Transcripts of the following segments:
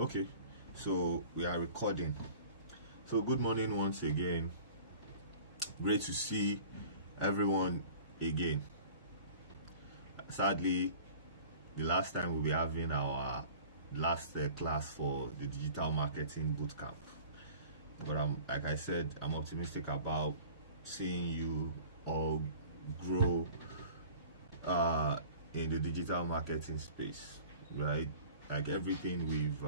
Okay, so we are recording. So good morning once again. Great to see everyone again. Sadly, the last time we'll be having our last class for the digital marketing bootcamp. But like I said, I'm optimistic about seeing you all grow in the digital marketing space, right? Like everything we've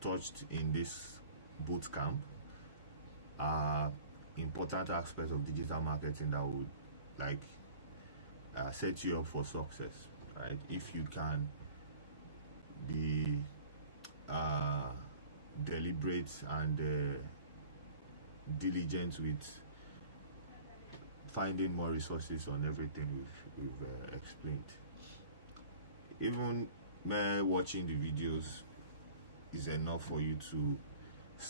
touched in this bootcamp are important aspects of digital marketing that would set you up for success, right? If you can be deliberate and diligent with finding more resources on everything we've explained. Even watching the videos is enough for you to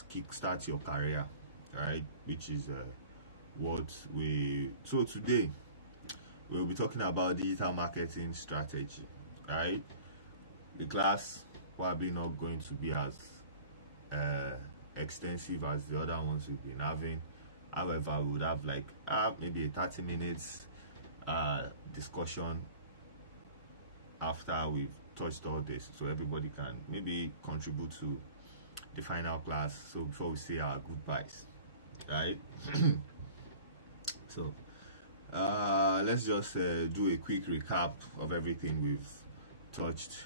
kickstart your career, right? Which is what so today we'll be talking about digital marketing strategy, right? The class probably not going to be as extensive as the other ones we've been having. However, we would have like maybe a 30 minutes discussion after we've touched all this, so everybody can maybe contribute to the final class, so before we say our goodbyes, right? So let's just do a quick recap of everything we've touched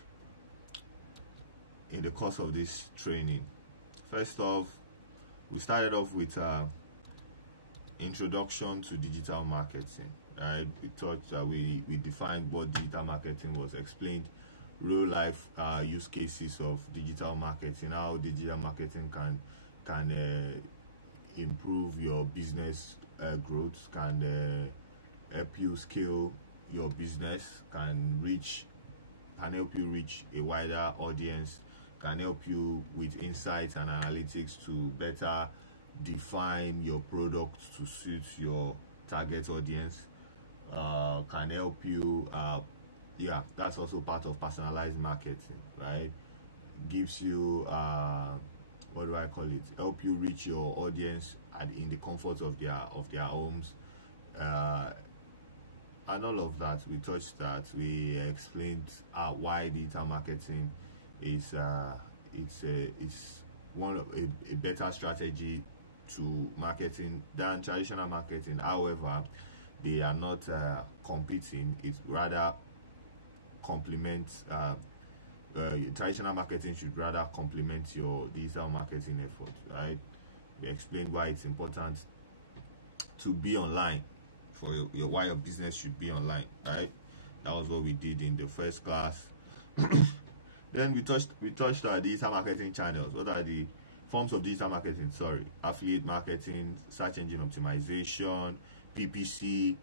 in the course of this training. First off, we started off with introduction to digital marketing, right? We thought that we defined what digital marketing was, explained real life use cases of digital marketing, how digital marketing can improve your business growth, can help you scale your business, can help you reach a wider audience, can help you with insights and analytics to better define your product to suit your target audience, can help you that's also part of personalized marketing, right? Gives you what do I call it, help you reach your audience in the comfort of their homes, and all of that. We touched that. We explained why digital marketing is one of a better strategy to marketing than traditional marketing. However, they are not competing. It's rather complements. Traditional marketing should rather complement your digital marketing effort, right? We explained why it's important to be online for why your business should be online, right? That was what we did in the first class. Then we touched our digital marketing channels. What are the forms of digital marketing? Affiliate marketing, search engine optimization, PPC,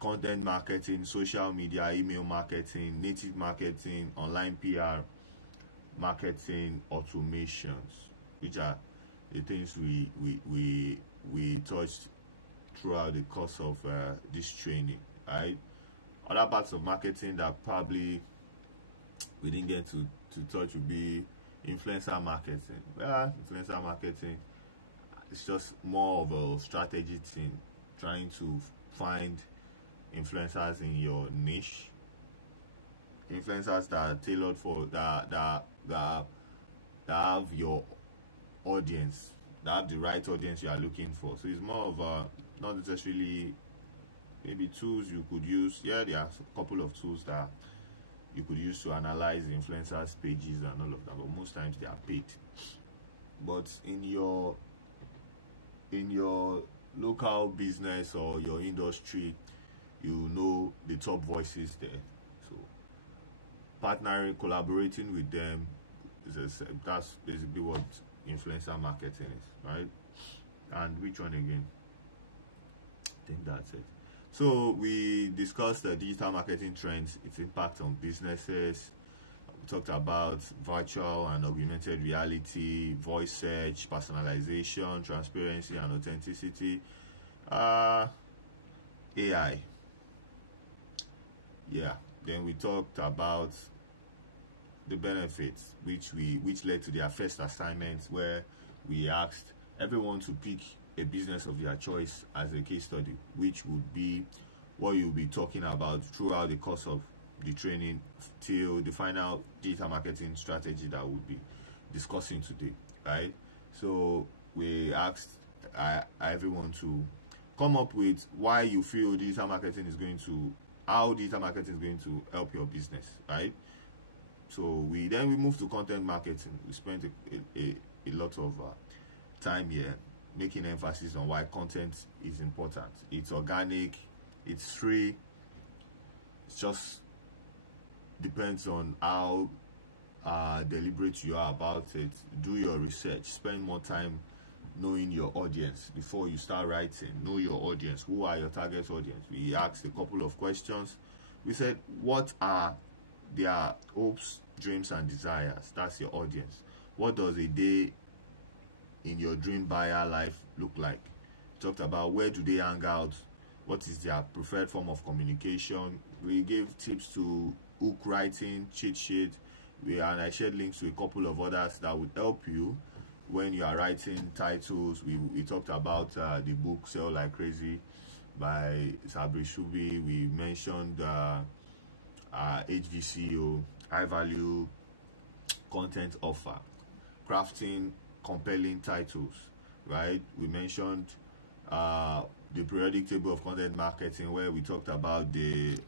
content marketing, social media, email marketing, native marketing, online PR, marketing, automations, which are the things we touched throughout the course of this training, right? Other parts of marketing that probably we didn't get to touch would be influencer marketing. Influencer marketing is just more of a strategy thing, trying to find influencers in your niche, influencers that are tailored for that have your audience, that have the right audience you are looking for. So it's more of a, not necessarily maybe tools you could use. There are a couple of tools that you could use to analyze influencers pages and all of that, but most times they are paid. But in your local business or your industry, you know the top voices there. So partnering, collaborating with them, that's basically what influencer marketing is, right? And which one again? I think that's it. So we discussed the digital marketing trends, its impact on businesses. We talked about virtual and augmented reality, voice search, personalization, transparency and authenticity, AI. Then we talked about the benefits, which led to their first assignment, where we asked everyone to pick a business of their choice as a case study, which would be what you'll be talking about throughout the course of the training till the final digital marketing strategy that we'll be discussing today, right? So we asked everyone to come up with why you feel digital marketing is going to, how digital marketing is going to help your business, right? So we move to content marketing. We spent a lot of time here making emphasis on why content is important. It's organic, it's free, it just depends on how deliberate you are about it. Do your research, spend more time knowing your audience before you start writing. Know your audience. Who are your target audience? We asked a couple of questions. We said, what are their hopes, dreams, and desires? That's your audience. What does a day in your dream buyer life look like? Talked about where do they hang out, what is their preferred form of communication. We gave tips to hook writing, cheat sheet, and I shared links to a couple of others that would help you when you are writing titles. We talked about the book Sell Like Crazy by Sabri Shubi. We mentioned HVCO, high value content offer, crafting compelling titles, right? We mentioned the periodic table of content marketing, where we talked about the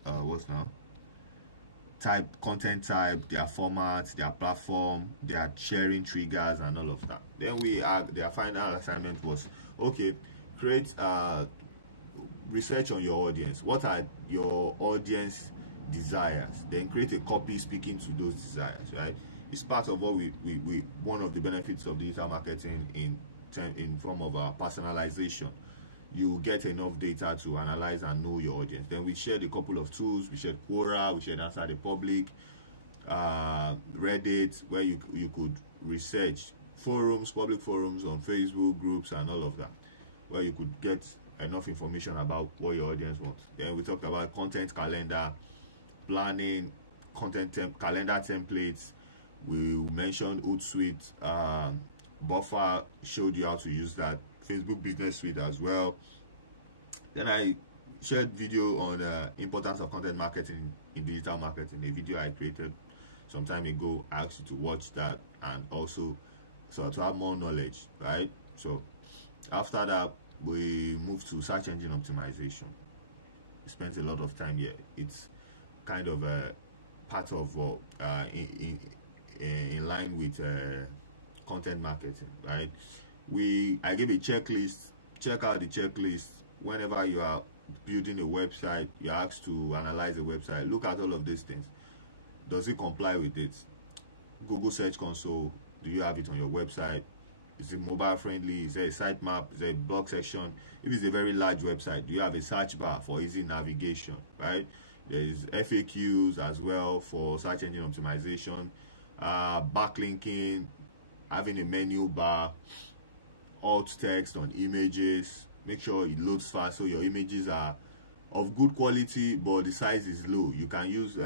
content type, their format, their platform, their sharing triggers, and all of that. Then their final assignment was, okay, create research on your audience. What are your audience desires? Then create a copy speaking to those desires, right? It's part of what we one of the benefits of digital marketing in form of personalization. You get enough data to analyze and know your audience. Then we shared a couple of tools. We shared Quora, we shared Answer the Public, Reddit, where you could research forums, public forums on Facebook groups and all of that, where you could get enough information about what your audience wants. Then we talked about content calendar, planning, calendar templates. We mentioned Hootsuite, Buffer showed you how to use that, Facebook Business Suite as well. Then I shared video on importance of content marketing in digital marketing, a video I created some time ago. I asked you to watch that, and also so to have more knowledge, right? So after that, we moved to search engine optimization. We spent a lot of time here. It's kind of a part of in line with content marketing, right? I gave a checklist. Check out the checklist. Whenever you are building a website, you're asked to analyze the website. Look at all of these things. Does it comply with it? Google Search Console, do you have it on your website? Is it mobile friendly? Is there a sitemap? Is there a blog section? If it's a very large website, do you have a search bar for easy navigation, right? There is FAQs as well for search engine optimization, backlinking, having a menu bar, alt text on images. Make sure it loads fast so your images are of good quality but the size is low. You can use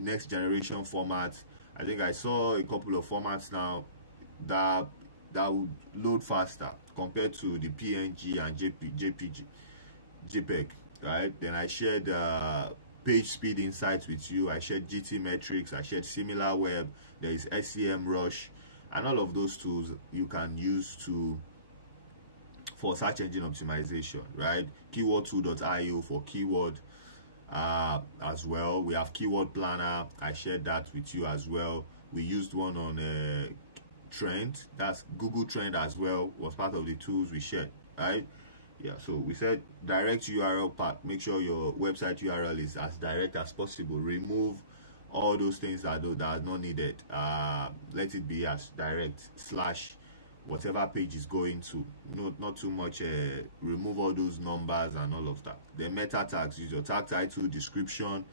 next generation formats. I think I saw a couple of formats now that would load faster compared to the PNG and JPEG, right? Then I shared page speed insights with you. I shared GT metrics. I shared SimilarWeb. There is SEMrush, and all of those tools you can use for search engine optimization, right? Keyword2.io for keyword as well. We have Keyword Planner. I shared that with you as well. We used one on Trend. That's Google Trend as well. Was part of the tools we shared, right? Yeah. So we said direct URL path. Make sure your website URL is as direct as possible. Remove all those things that are not needed. Let it be as direct / whatever page is going to. Not too much. Remove all those numbers and all of that. The meta tags, use your tag title, description,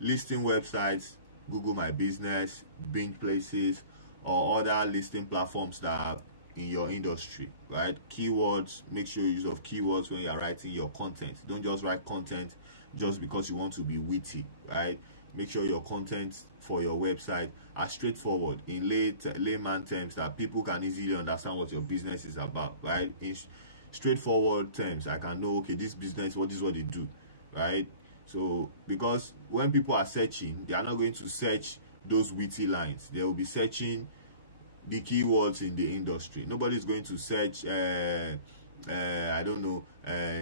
listing websites, Google My Business, Bing Places, or other listing platforms that are in your industry, right? Keywords, make sure you use of keywords when you are writing your content. Don't just write content just because you want to be witty, right? Make sure your content for your website are straightforward in layman terms that people can easily understand what your business is about, right? In straightforward terms, I can know, okay, this business, what is what they do, right? So because when people are searching, they are not going to search those witty lines. They will be searching the keywords in the industry. Nobody's going to search I don't know,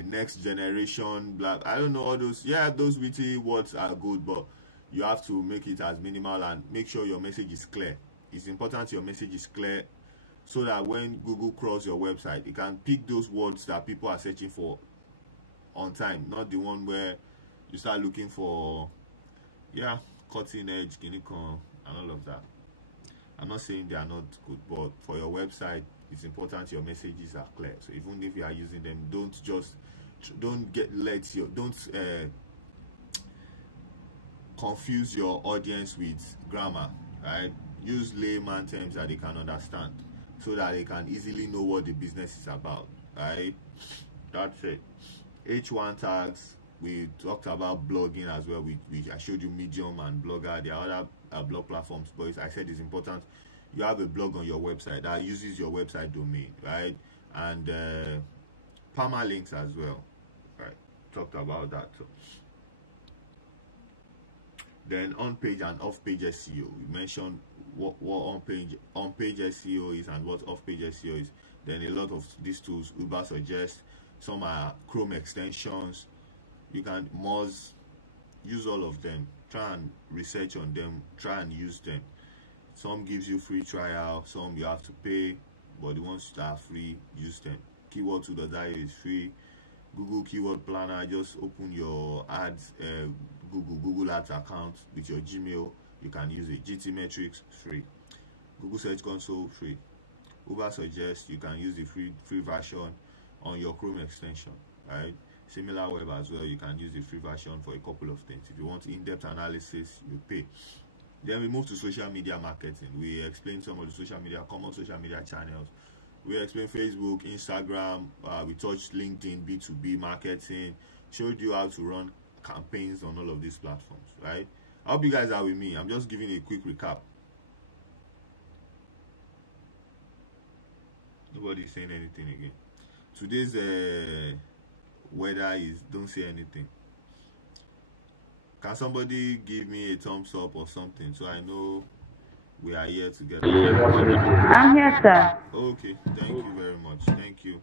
next generation, blah, I don't know, all those. Yeah, those witty words are good, but you have to make it as minimal and make sure your message is clear. It's important your message is clear, so that when Google crawls your website, it can pick those words that people are searching for on time, not the one where you start looking for, yeah, cutting edge, Ginicon, and all of that. I'm not saying they are not good, but for your website, it's important your messages are clear. So even if you are using them, don't confuse your audience with grammar, right? Use layman terms that they can understand, so that they can easily know what the business is about, right? That's it. H1 tags. We talked about blogging as well. I showed you Medium and Blogger. There are other blog platforms, but I said it's important you have a blog on your website that uses your website domain, right? And permalinks as well, right? Talked about that too. Then on-page and off-page SEO. We mentioned what on-page SEO is and what off-page SEO is. Then a lot of these tools Uber suggests. Some are Chrome extensions. You can use all of them. Try and research on them. Try and use them. Some gives you free trial. Some you have to pay. But the ones that are free, use them. Keyword2.io is free. Google Keyword Planner. Just open your ads, Google Ads account with your Gmail. You can use it. GTmetrix free. Google Search Console free. Uber suggests you can use the free version on your Chrome extension, right? SimilarWeb as well, you can use the free version for a couple of things. If you want in-depth analysis, you pay. Then we move to social media marketing. We explain some of the common social media channels. We explain Facebook, Instagram, we touched LinkedIn, B2B marketing, showed you how to run campaigns on all of these platforms, right? I hope you guys are with me. I'm just giving a quick recap. Nobody's saying anything again. Today's weather is don't say anything. Can somebody give me a thumbs up or something so I know we are here together? I'm here, sir. Okay, thank you very much. Thank you.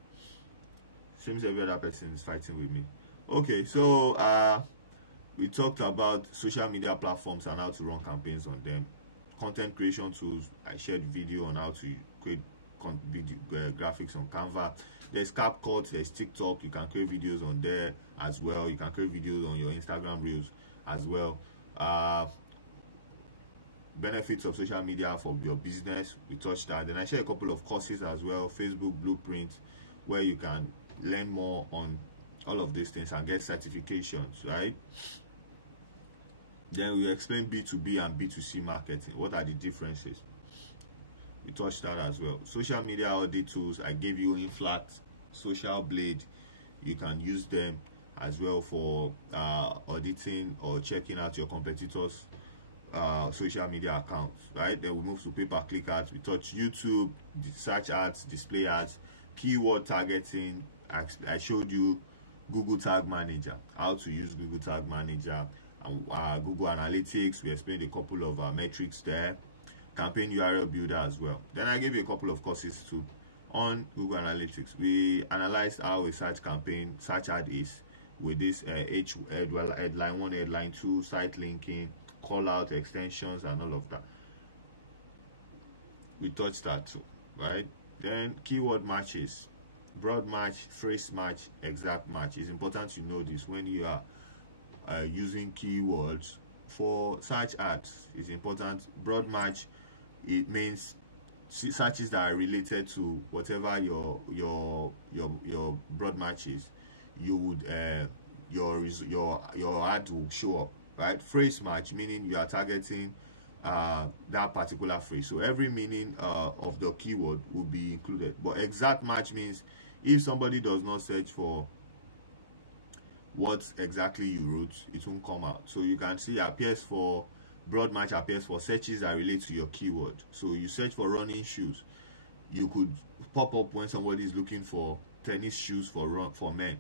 Seems every other person is fighting with me. Okay, so we talked about social media platforms and how to run campaigns on them. Content creation tools. I shared video on how to create graphics on Canva. There's CapCut, there's TikTok. You can create videos on there as well. You can create videos on your Instagram Reels as well. Benefits of social media for your business, we touched that. Then I share a couple of courses as well. Facebook Blueprint, where you can learn more on all of these things and get certifications, right? Then we explain B2B and B2C marketing. What are the differences? We touched that as well. Social media audit tools. I gave you Inflat, Social Blade. You can use them as well for auditing or checking out your competitors' social media accounts, right? Then we move to pay-per-click ads. We touch YouTube, search ads, display ads, keyword targeting. I showed you Google Tag Manager, how to use Google Tag Manager, and Google Analytics. We explained a couple of metrics there. Campaign URL builder as well. Then I gave you a couple of courses too on Google Analytics. We analyzed how a search ad is with this headline 1, headline 2, site linking, call out extensions, and all of that. We touched that too, right? Then keyword matches, broad match, phrase match, exact match. It's important to know this when you are using keywords for search ads. It's important. Broad match, it means searches that are related to whatever your broad match is. You would your ad will show up, right? Phrase match, meaning you are targeting that particular phrase, so every meaning of the keyword will be included. But exact match means if somebody does not search for what exactly you wrote, it won't come out. So you can see it appears for broad match appears for searches that relate to your keyword. So you search for running shoes, you could pop up when somebody is looking for tennis shoes for men.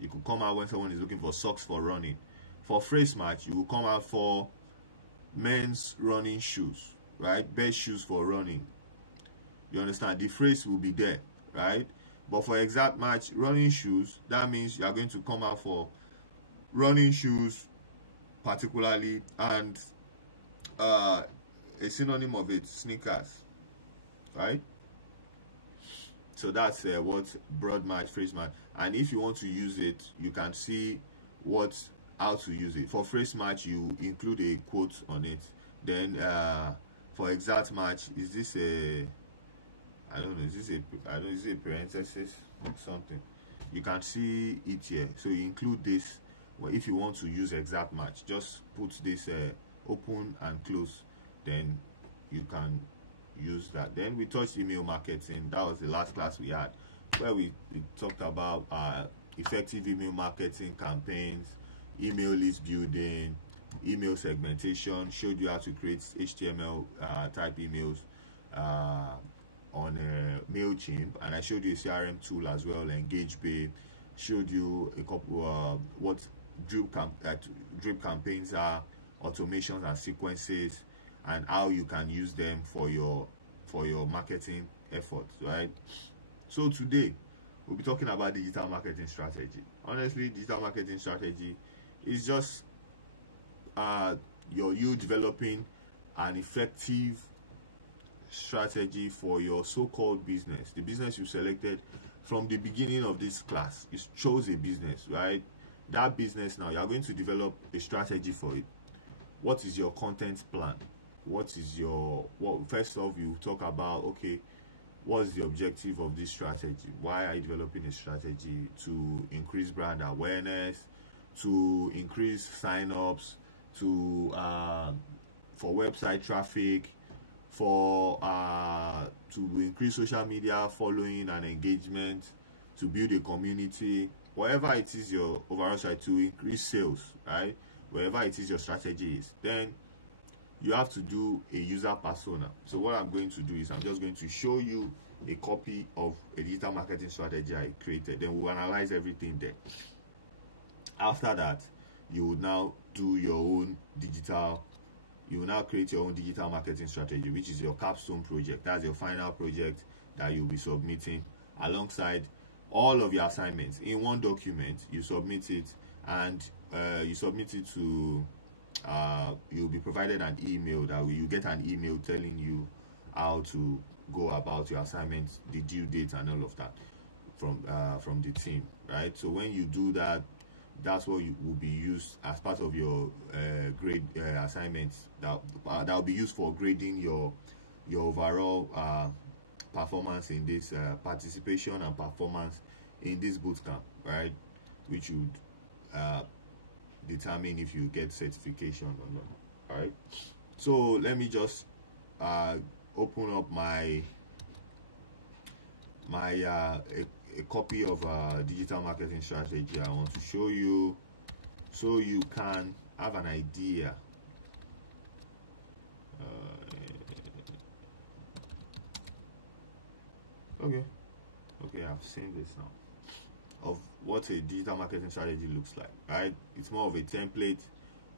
You could come out when someone is looking for socks for running. For phrase match, you will come out for men's running shoes, right? Best shoes for running. You understand? The phrase will be there, right? But for exact match, running shoes, that means you are going to come out for running shoes particularly, and a synonym of it, sneakers, right? So that's what broad match, phrase match. And if you want to use it, you can see how to use it. For phrase match, you include a quote on it. Then for exact match, is this a, I don't know, is this a parenthesis or something? You can see it here. So you include this. Well, if you want to use exact match, just put this open and close, then you can use that. Then we touched email marketing. That was the last class we had, where we talked about effective email marketing campaigns, email list building, email segmentation, showed you how to create HTML type emails on MailChimp, and I showed you a CRM tool as well, EngageBay. Showed you a couple what drip campaigns are, automations and sequences, and how you can use them for your marketing efforts, right? So today we'll be talking about digital marketing strategy. Honestly, digital marketing strategy is just you developing an effective strategy for your so-called business, the business you selected from the beginning of this class. You chose a business, right? That business, now you're going to develop a strategy for it. What is your content plan? What is your, first off, you talk about, okay, what's the objective of this strategy? Why are you developing a strategy? To increase brand awareness, to increase sign-ups, to for website traffic, for to increase social media following and engagement, to build a community, whatever it is your overall strategy, to increase sales, right? Wherever it is your strategy is, then you have to do a user persona. So what I'm going to do is I'm just going to show you a copy of a digital marketing strategy I created. Then we'll analyze everything there. After that, you will now do your own digital, you will now create your own digital marketing strategy, which is your capstone project. That's your final project that you'll be submitting alongside all of your assignments in one document. You submit it, and you submit it to you'll be provided an email that you get an email telling you how to go about your assignments, the due date and all of that from the team, right? So when you do that, that's what you will be used as part of your grade assignments that will be used for grading your overall performance in this participation and performance in this bootcamp, right? Which would determine if you get certification or not. All right, so let me just open up a copy of digital marketing strategy I want to show you, so you can have an idea. Okay, I've seen this now, of what a digital marketing strategy looks like, right? It's more of a template,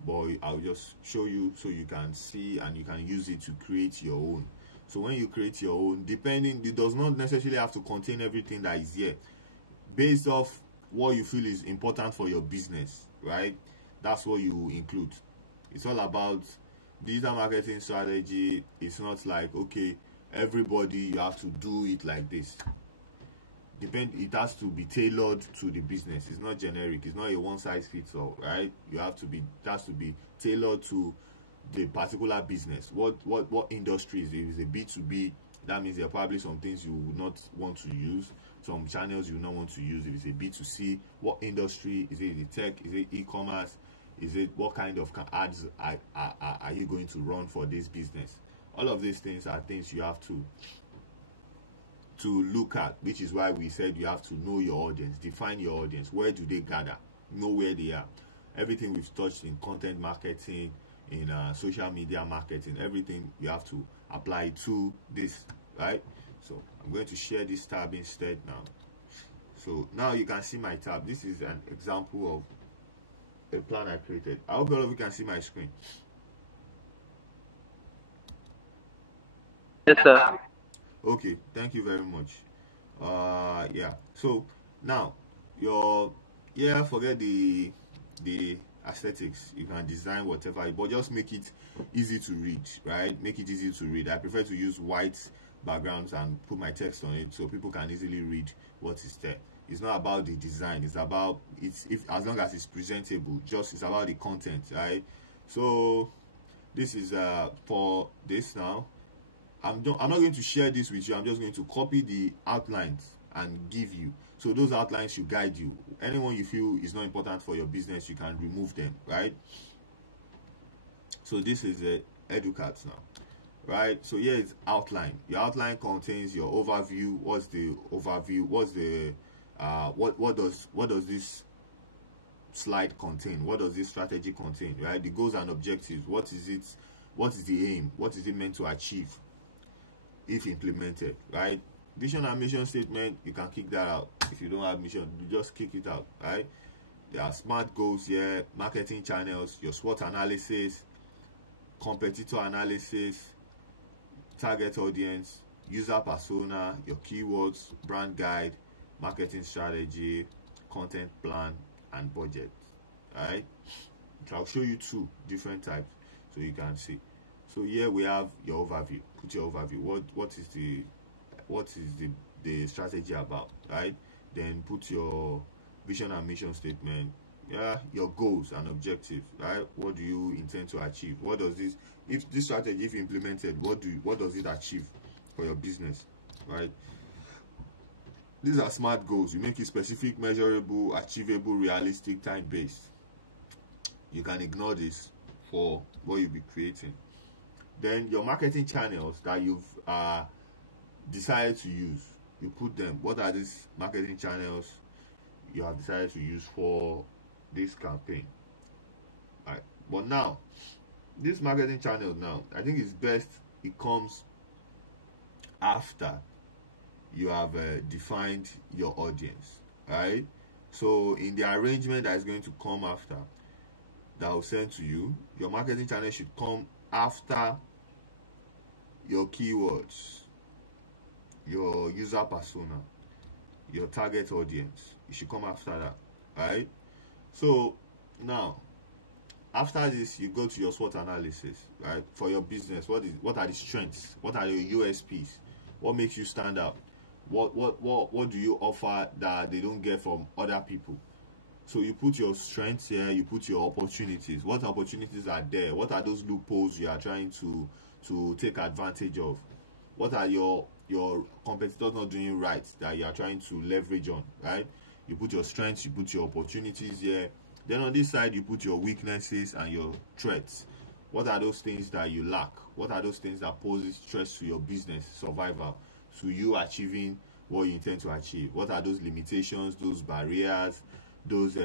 but I'll just show you so you can see and you can use it to create your own. So when you create your own, it does not necessarily have to contain everything that is here, based off what you feel is important for your business, right? That's what you include. It's all about digital marketing strategy. It's not like, okay, everybody, you have to do it like this. It has to be tailored to the business. It's not generic. It's not a one size fits all, right? It has to be tailored to the particular business. What industries? If it's a B2B, that means there are probably some things you would not want to use, some channels you would not want to use. If it's a B2C, what industry? Is it the tech? Is it e-commerce? Is it, what kind of ads are you going to run for this business? All of these things are things you have to look at, which is why we said you have to know your audience, define your audience. Where do they gather? Know where they are. Everything we've touched in content marketing, in social media marketing. Everything you have to apply to this, right? So I'm going to share this tab instead now. So now you can see my tab. This is an example of a plan I created. I hope all of you can see my screen. Yes, sir. Okay, thank you very much. Yeah. So now forget the aesthetics. You can design whatever, but just make it easy to read, right? Make it easy to read. I prefer to use white backgrounds and put my text on it so people can easily read what is there. It's not about the design, it's about as long as it's presentable, it's about the content, right? So this is for this now. I'm not going to share this with you. I'm just going to copy the outlines and give you. So those outlines should guide you. Anyone you feel is not important for your business, you can remove them, right? So this is the EduCards now, right? So here is outline. Your outline contains your overview. What's the overview? What's the what does this slide contain? What does this strategy contain, right? The goals and objectives. What is it? What is the aim? What is it meant to achieve if implemented, right? Vision and mission statement, you can kick that out. If you don't have mission, you just kick it out, right? There are SMART goals here, marketing channels, your SWOT analysis, competitor analysis, target audience, user persona, your keywords, brand guide, marketing strategy, content plan, and budget, right? So I'll show you two different types so you can see. So here we have your overview. Put your overview. What is the strategy about, right? Then put your vision and mission statement. Yeah, your goals and objectives, right? What do you intend to achieve? What does this strategy, if implemented, what does it achieve for your business, right? These are SMART goals. You make it specific, measurable, achievable, realistic, time-based. You can ignore this for what you'll be creating. Then your marketing channels that you've decided to use, you put them. What are these marketing channels you have decided to use for this campaign? All right. But now, this marketing channel now, I think it's best it comes after you have defined your audience, right? So in the arrangement that is going to come after, that I'll send to you, your marketing channel should come after your keywords, your user persona, your target audience. It should come after that, right? So now, after this, you go to your SWOT analysis, right? For your business, what are the strengths? What are your USPs? What makes you stand out? What do you offer that they don't get from other people? So you put your strengths here, you put your opportunities. What opportunities are there? What are those loopholes you are trying to take advantage of? What are your competitors not doing right that you are trying to leverage on, right? You put your strengths, you put your opportunities here. Then on this side, you put your weaknesses and your threats. What are those things that you lack? What are those things that poses stress to your business survival, to you achieving what you intend to achieve? What are those limitations, those barriers, those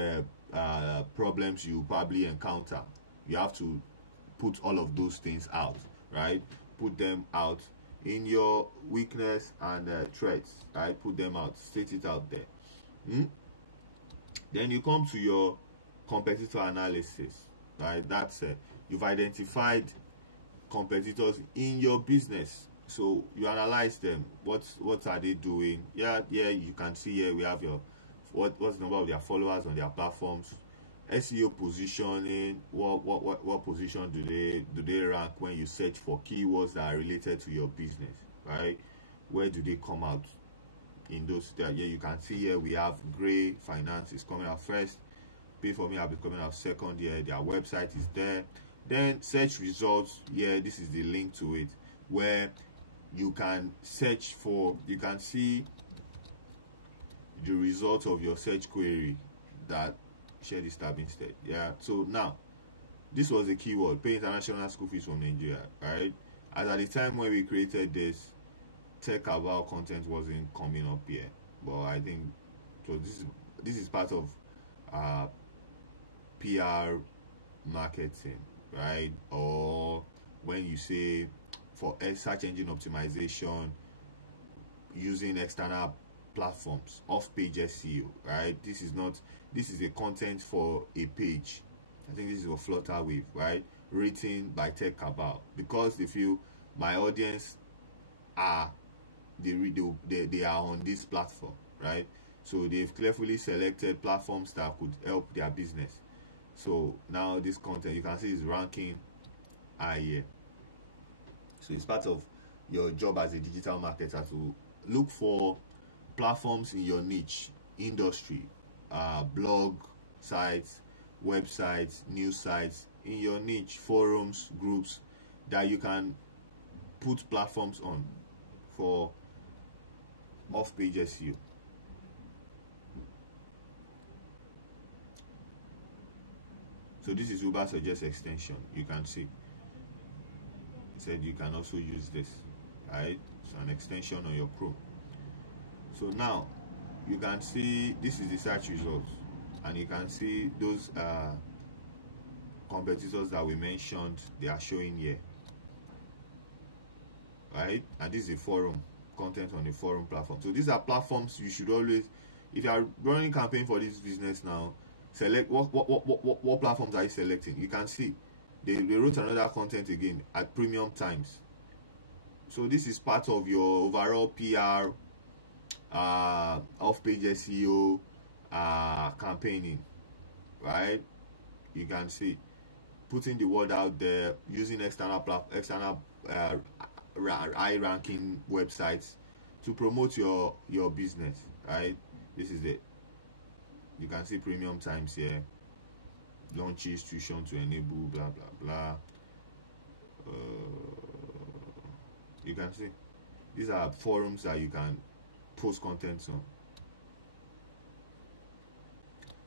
problems you probably encounter? You have to put all of those things out, right? Put them out in your weakness and threats, right? Put them out, state it out there. Then you come to your competitor analysis, right? That's you've identified competitors in your business, so you analyze them. What are they doing? Yeah, you can see here we have your what's the number of their followers on their platforms, SEO positioning. What position do they rank when you search for keywords that are related to your business, right? Where do they come out in those there? Yeah, you can see here we have Gray Finance is coming out first. Pay for Me have been coming out second here. Their website is there. Then search results. Yeah, this is the link to it where you can search for, you can see the results of your search query that share this tab instead. Yeah, so now this was the keyword: pay international school fees from Nigeria, right? As at the time when we created this, tech about content wasn't coming up here, but I think so this is part of PR marketing, right? Or when you say for search engine optimization using external platforms, off-page SEO, right? This is a content for a page. I think this is what Flutterwave, right? Written by Tech Cabal, because they feel my audience are they are on this platform, right? So they've carefully selected platforms that could help their business. So now this content, you can see, is ranking high here. So it's part of your job as a digital marketer to look for platforms in your niche industry, blog sites, websites, news sites in your niche, forums, groups that you can put platforms on for off-page SEO. So this is Ubersuggest extension. You can see it said you can also use this, right? It's an extension on your Chrome. So now you can see this is the search results, and you can see those competitors that we mentioned, they are showing here, right? And this is a forum, content on the forum platform. So these are platforms you should always, if you are running campaign for this business now, select what platforms are you selecting. You can see they wrote another content again at Premium Times. So this is part of your overall PR, off-page SEO, campaigning, right? You can see putting the word out there, using external high-ranking websites to promote your business, right? This is it. You can see Premium Times here, launches tuition to enable blah blah blah. You can see these are forums that you can post content on.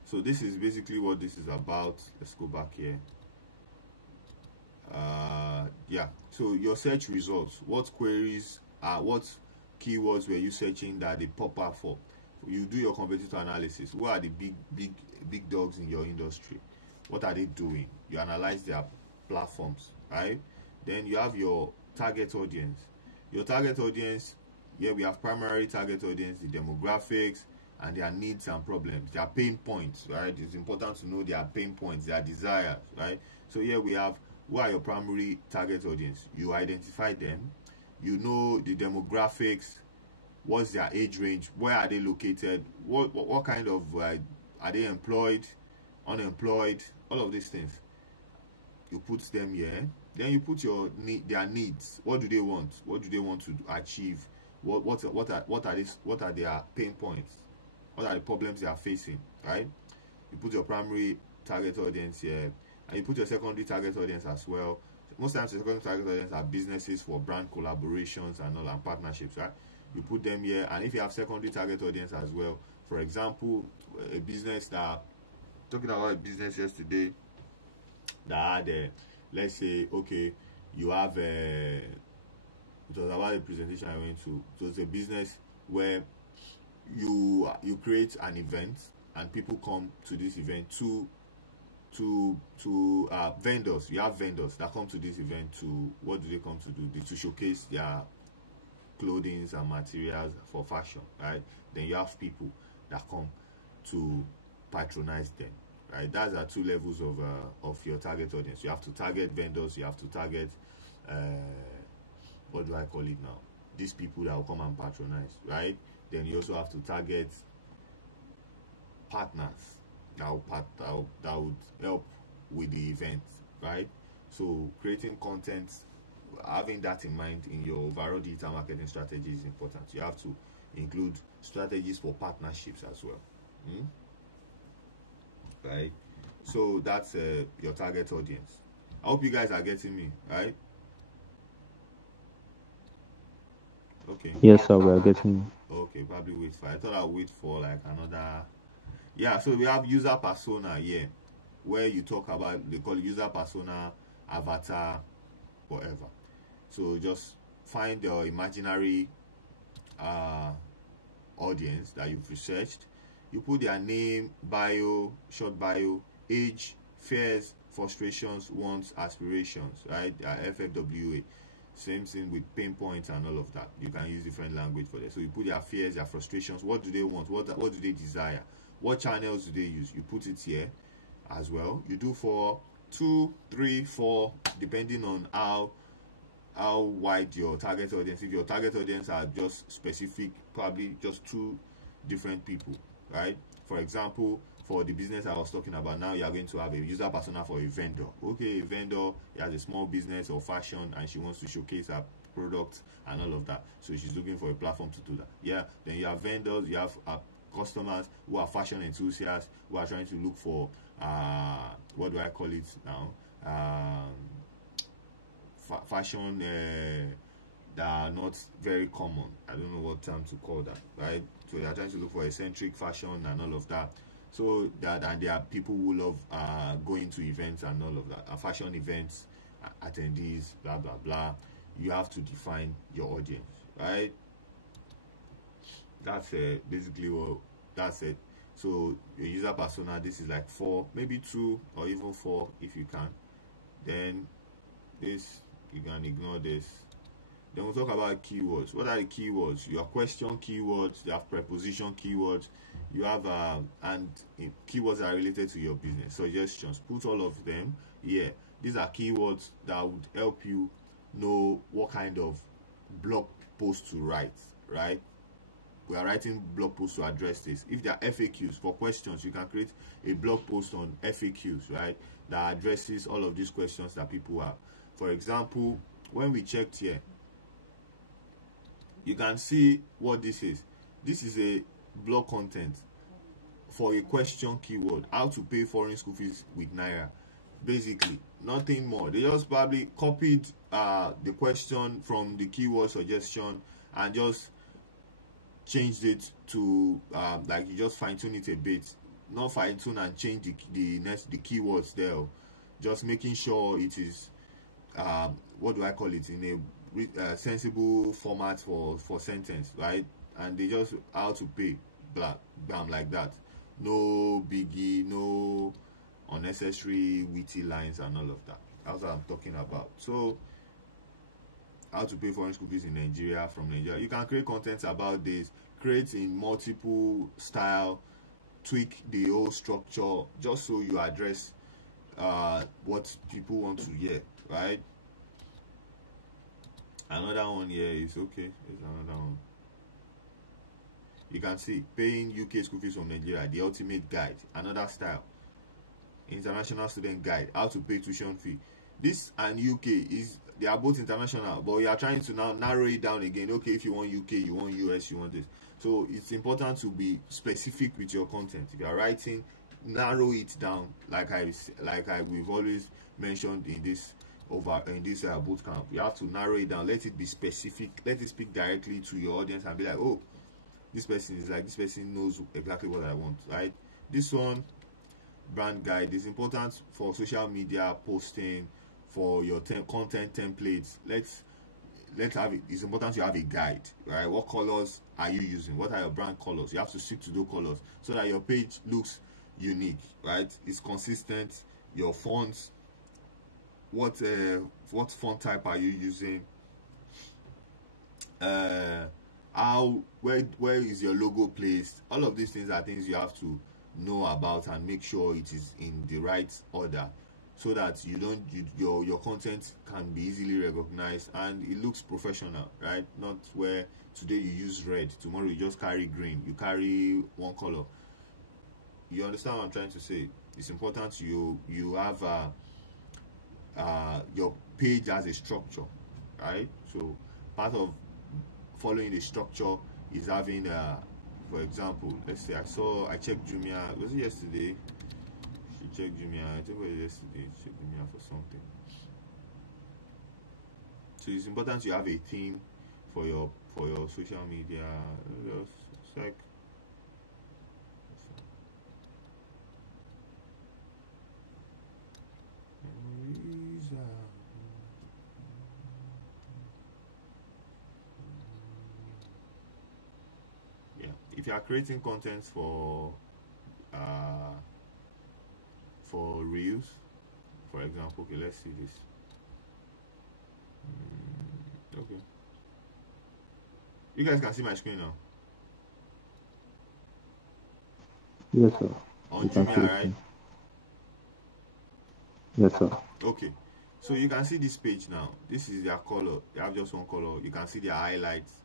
So this is basically what this is about. Let's go back here. Yeah, so your search results, what queries what keywords were you searching that they pop up for? You do your competitor analysis. Who are the big dogs in your industry? What are they doing? You analyze their platforms, right? Then you have your target audience. Your target audience, here we have primary target audience, the demographics and their needs and problems, their pain points, right? It's important to know their pain points, their desires, right? So here we have, who are your primary target audience? You identify them. You know the demographics, what's their age range, where are they located, what kind of are they employed, unemployed, all of these things. You put them here. Then you put their needs. What do they want? What do they want to achieve? What are their pain points? What are the problems they are facing? Right? You put your primary target audience here, and you put your secondary target audience as well. Most times, the secondary target audience are businesses for brand collaborations and all, and partnerships. Right? You put them here, and if you have secondary target audience as well, for example, a business that, talking about a business yesterday that had let's say, okay, you have it was about a presentation I went to. So it's a business where you create an event and people come to this event to vendors. You have vendors that come to this event to, what do they come to do? To showcase their clothing and materials for fashion, right? Then you have people that come to patronize them, right? That's the two levels of your target audience. You have to target vendors. You have to target what do I call it now? These people that will come and patronize, right? Then you also have to target partners that would help with the event, right? So creating content, having that in mind in your overall digital marketing strategy is important. You have to include strategies for partnerships as well, right? So that's your target audience. I hope you guys are getting me, right? Okay. Yes, sir, we are getting you. Okay, probably wait for, I thought I'll wait for like another. Yeah, so we have user persona here, where you talk about, they call it user persona, avatar, whatever. So just find your imaginary audience that you've researched. You put their name, bio, short bio, age, frustrations, wants, aspirations, right? FFWA. Same thing with pain points and all of that. You can use different language for that. So you put their fears, their frustrations. What do they want? What do they desire? What channels do they use? You put it here as well. You do for 2, 3, 4, depending on how wide your target audience. If your target audience are just specific, probably just 2 different people, right? For example, for the business I was talking about, now you are going to have a user persona for a vendor. Okay, a vendor has a small business or fashion and she wants to showcase her products and all of that, so she's looking for a platform to do that. Yeah, then you have vendors, you have customers who are fashion enthusiasts who are trying to look for what do I call it now, fashion that are not very common. I don't know what term to call that, right? So they are trying to look for eccentric fashion and all of that. So that, and there are people who love going to events and all of that, fashion events, attendees, blah blah blah. You have to define your audience, right? That's basically what that's it. So your user persona, this is like 4, maybe 2 or even 4 if you can. Then this, you can ignore this. Then we'll talk about keywords. What are the keywords? You have question keywords, you have preposition keywords, you have and keywords are related to your business. Suggestions, put all of them here. These are keywords that would help you know what kind of blog post to write, right? We are writing blog posts to address this. If there are FAQs for questions, you can create a blog post on FAQs, right, that addresses all of these questions that people have. For example, when we checked here, you can see what this is. This is a blog content for a question keyword: how to pay foreign school fees with Naira. Basically, nothing more. They just probably copied the question from the keyword suggestion and just changed it to like, you just fine-tune it a bit, not fine-tune and change the keywords there, just making sure it is what do I call it, in a sensible format for sentence, right? And they just, how to pay, blah bam, like that. No biggie, no unnecessary witty lines and all of that. That's what I'm talking about. So how to pay foreign school fees in Nigeria, from Nigeria. You can create content about this, create in multiple style, tweak the whole structure, just so you address what people want to hear, right? Another one here is, okay, there's another one. You can see paying UK school fees from Nigeria, the ultimate guide. Another style, international student guide, how to pay tuition fee. This and UK is, they are both international, but you are trying to now narrow it down again. Okay, if you want UK, you want US, you want this. So it's important to be specific with your content. If you are writing, narrow it down, like we've always mentioned in this boot camp. You have to narrow it down, let it be specific, let it speak directly to your audience and be like, oh, this person is like, this person knows exactly what I want, right? This one, brand guide, is important for social media posting, for your content templates. Let's have it. It's important to have a guide, right? What colors are you using? What are your brand colors? You have to stick to those colors so that your page looks unique, right? It's consistent. Your fonts, what font type are you using? Where is your logo placed? All of these things are things you have to know about and make sure it is in the right order, so that your content can be easily recognized and it looks professional, right? Not where today you use red, tomorrow you just carry green, you carry one color. You understand what I'm trying to say? It's important you have your page as a structure, right? So part of following the structure is having for example, let's say I checked Jumia, was it yesterday? Check Jumia, I think it was yesterday. Check Jumia for something. So it's important you have a theme for your social media. It's like, yeah, if you are creating content for reels, for example, okay, let's see this. Okay, you guys can see my screen now. Yes, sir. On Jumia, right? Yes, sir. Okay, so you can see this page now. This is their color. They have just one color. You can see their highlights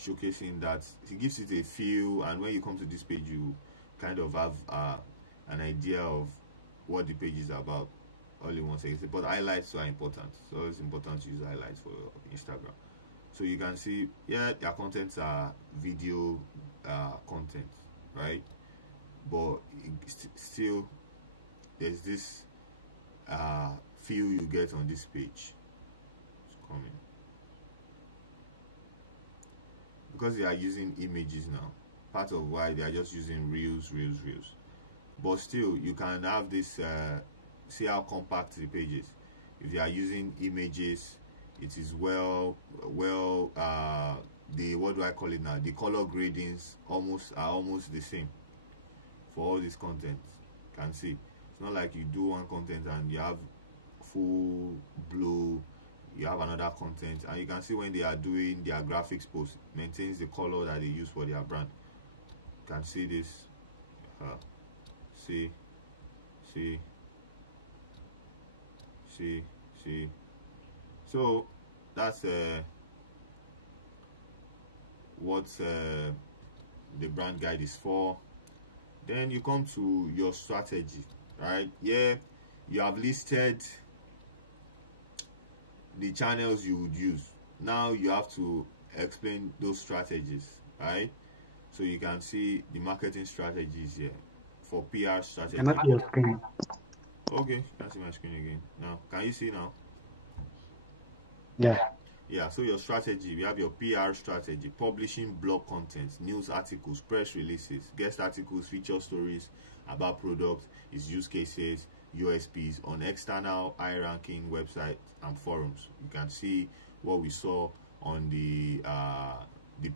showcasing that. It gives it a feel, and when you come to this page, you kind of have an idea of what the page is about all in one second. But highlights are important, so it's important to use highlights for Instagram. So you can see, yeah, their contents are video content, right? But still, there's this feel you get on this page. It's coming because they are using images now. Part of why they are just using reels. But still, you can have this. See how compact the page is. If they are using images, it is well. The what do I call it now? The color gradings are almost the same for all this content. You can see it's not like you do one content and you have full blue, you have another content, and you can see when they are doing their graphics post, maintains the color that they use for their brand. You can see this. See. So that's what the brand guide is for. Then you come to your strategy, right? Yeah, you have listed the channels you would use. Now you have to explain those strategies, right? So you can see the marketing strategies here for PR strategy. Cannot see your screen. Okay, can see my screen again now. Can you see now? Yeah, so your strategy, we have your PR strategy, publishing blog content, news articles, press releases, guest articles, feature stories about products, its use cases, USPs on external high-ranking websites and forums. You can see what we saw on the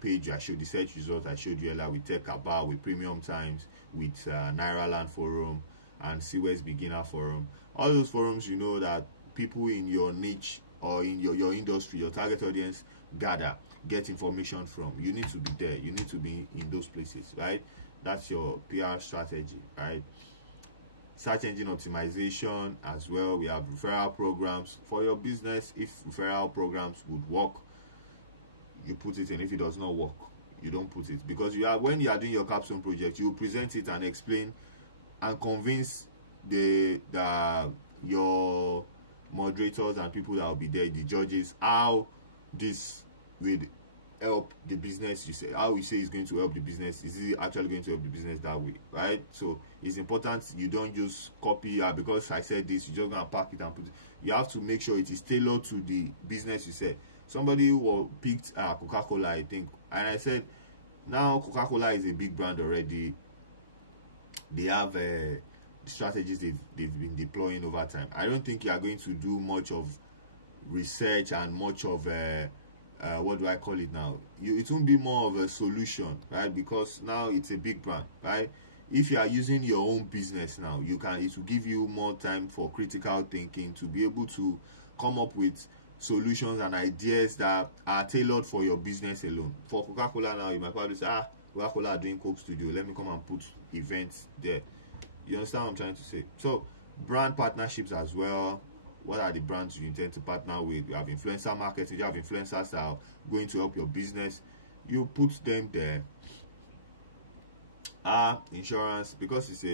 page I showed, the search result I showed you earlier with Tech About, with Premium Times, with Nairaland Forum, and CWES Beginner Forum. All those forums, you know that people in your niche or in your industry, your target audience, get information from. You need to be there. You need to be in those places, right? That's your PR strategy, right? Search engine optimization as well. We have referral programs for your business. If referral programs would work, you put it in. If it does not work, you don't put it, because when you are doing your capstone project, you present it and explain and convince your moderators and people that will be there, the judges, how this will help the business. You say how we say it's going to help the business. Is it actually going to help the business that way, right? So it's important you don't just copy because I said this, you just gonna pack it and put it. You have to make sure it is tailored to the business you said. Somebody who picked Coca-Cola, I think, and I said now Coca-Cola is a big brand already. They have strategies they've been deploying over time. I don't think you are going to do much of research and much of what do I call it now? It won't be more of a solution, right? Because now it's a big brand, right? If you are using your own business now, it will give you more time for critical thinking to be able to come up with solutions and ideas that are tailored for your business alone. For Coca-Cola now, you might probably say, Coca-Cola are doing Coke Studio, let me come and put events there. You understand what I'm trying to say? So brand partnerships as well. What are the brands you intend to partner with? You have influencer marketing, you have influencers that are going to help your business. You put them there. Insurance, because it's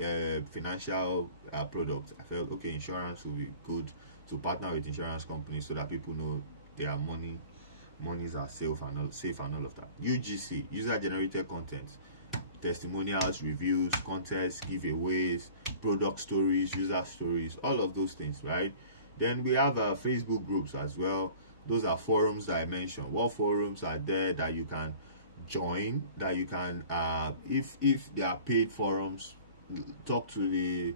a financial product, I felt okay, insurance will be good to partner with insurance companies so that people know their monies are safe and all of that. UGC, user generated content, testimonials, reviews, contests, giveaways, product stories, user stories, all of those things, right? Then we have Facebook groups as well. Those are forums that I mentioned. What forums are there that you can join, that you can if they are paid forums, talk to the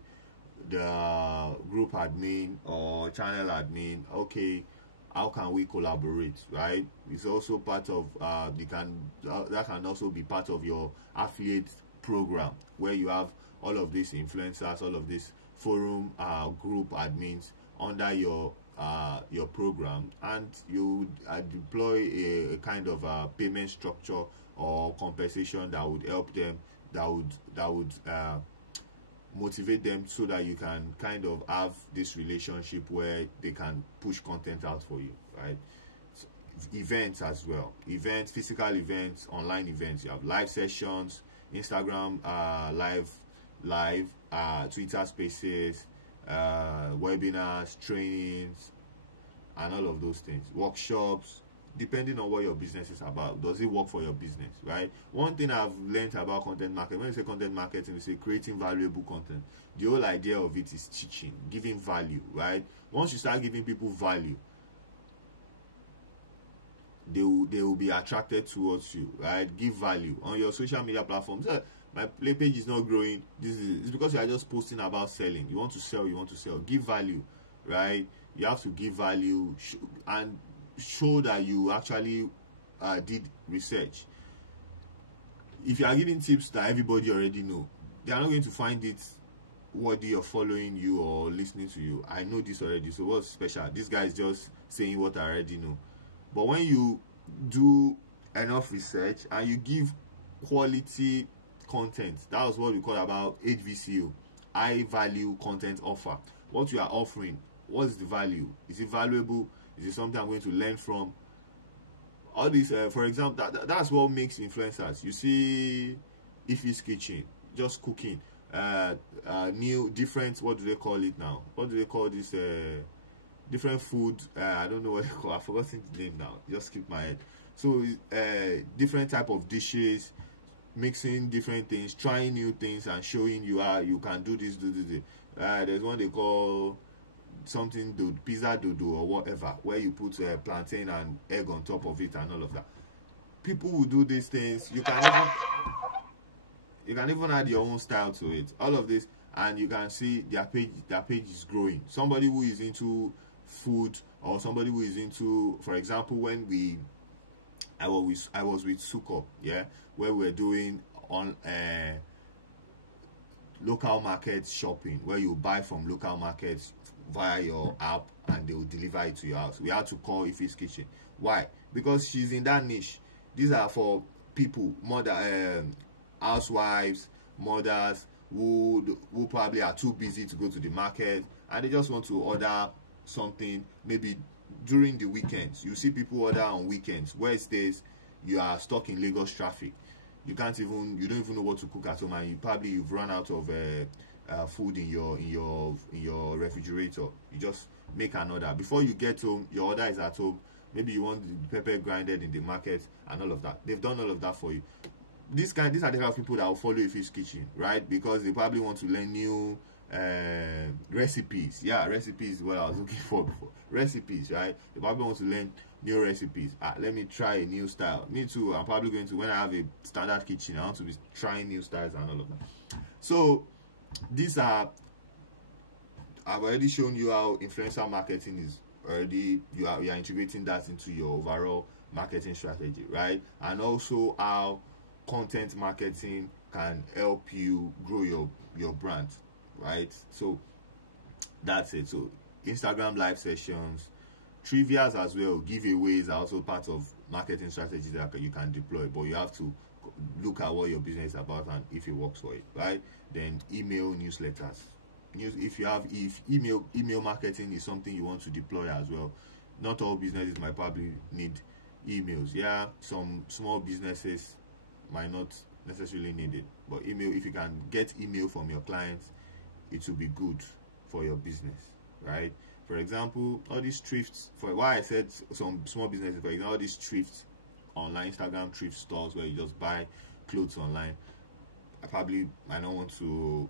group admin or channel admin. Okay, how can we collaborate, right? It's also part of that can also be part of your affiliate program, where you have all of these influencers, all of these forum group admins under your program, and you deploy a kind of payment structure or compensation that would help them, that would motivate them, so that you can kind of have this relationship where they can push content out for you, right? So, events as well, physical events, online events. You have live sessions, Instagram live, Twitter Spaces, webinars, trainings, and all of those things, workshops, depending on what your business is about. Does it work for your business, right? One thing I've learned about content marketing, when you say content marketing, you say creating valuable content. The whole idea of it is teaching, giving value, right? Once you start giving people value, they will be attracted towards you, right? Give value on your social media platforms. My play page is not growing. It's because you are just posting about selling. You want to sell. Give value, right? You have to give value and show that you actually did research. If you are giving tips that everybody already know, they are not going to find it worthy of following you or listening to you. I know this already, so what's special? This guy is just saying what I already know. But when you do enough research and you give quality content, that was what we call about HVCO, high value content offer. What you are offering, what is the value? Is it valuable? Is it something I'm going to learn from? All this, for example, that's what makes influencers. You see Ify's Kitchen, just cooking, new, different, what do they call it now? What do they call this? Different food, I don't know what they call, I've forgotten the name now, just skipped my head. So different type of dishes, mixing different things, trying new things, and showing you how you can do this. There's one they call something pizza dodo or whatever, where you put plantain and egg on top of it and all of that. People will do these things. You can even add your own style to it, all of this, and you can see their page is growing. Somebody who is into food, or somebody who is into, for example, when I was with Suko, yeah, where we're doing on local market shopping, where you buy from local markets via your app and they will deliver it to your house. We had to call Ify's Kitchen. Why? Because she's in that niche. These are for people, housewives, mothers who probably are too busy to go to the market, and they just want to order something maybe during the weekends. You see people order on weekends. Wednesdays, you are stuck in Lagos traffic. You don't even know what to cook at home, and you've run out of food in your refrigerator. You just make an order. Before you get home, your order is at home. Maybe you want the pepper grinded in the market and all of that. They've done all of that for you. These are the kind of people that will follow Ify's Kitchen, right? Because they probably want to learn new recipes. Yeah, recipes is what I was looking for before. Recipes, right? They probably want to learn new recipes. Let me try a new style. Me too. I'm probably going to, when I have a standard kitchen, I want to be trying new styles and all of that. So these are, I've already shown you how influencer marketing is already, you are integrating that into your overall marketing strategy, right? And also how content marketing can help you grow your brand, right? So that's it. So Instagram live sessions, trivias as well, giveaways are also part of marketing strategies that you can deploy, but you have to look at what your business is about and if it works for it, right? Then email newsletters. If email marketing is something you want to deploy as well. Not all businesses might probably need emails. Yeah, some small businesses might not necessarily need it, but email, if you can get email from your clients, it will be good for your business, right? For example, all these thrifts, for why I said some small businesses, for example, all these thrifts online, Instagram thrift stores where you just buy clothes online, I don't want to.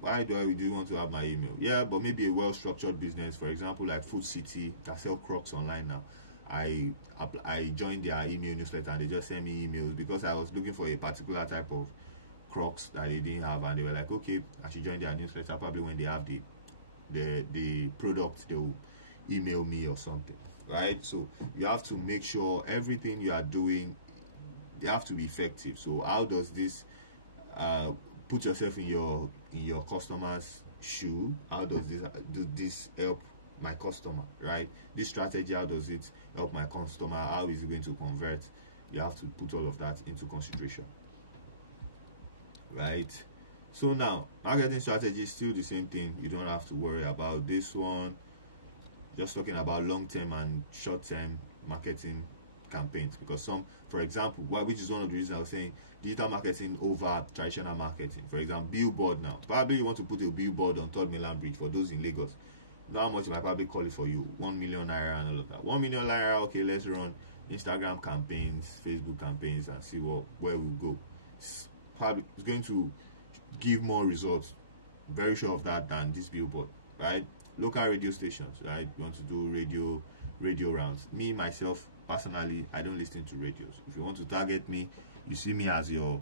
Why do I want to have my email? Yeah, but maybe a well-structured business, for example, like Food City, that sell Crocs online now. I joined their email newsletter and they just send me emails because I was looking for a particular type of Crocs that they didn't have, and they were like, okay, I should join their newsletter. Probably when they have the product, they'll email me or something, right? So you have to make sure everything you are doing, you have to be effective. So how does this put yourself in your customers' shoe, how does this help my customer, right? This strategy, how does it help my customer? How is it going to convert? You have to put all of that into consideration, right? So now, marketing strategy is still the same thing. You don't have to worry about this one. Just talking about long-term and short-term marketing campaigns, because some, for example, which is one of the reasons I was saying digital marketing over traditional marketing. For example, billboard now. Probably you want to put a billboard on Third Mainland Bridge for those in Lagos. Know how much it might probably call it for you? 1 million naira and all of that. 1 million naira, okay, let's run Instagram campaigns, Facebook campaigns, and see where we'll go. It's going to give more results, very sure of that, than this billboard, right? Local radio stations, right? You want to do radio rounds. Me myself personally, I don't listen to radios. If you want to target me, you see me as your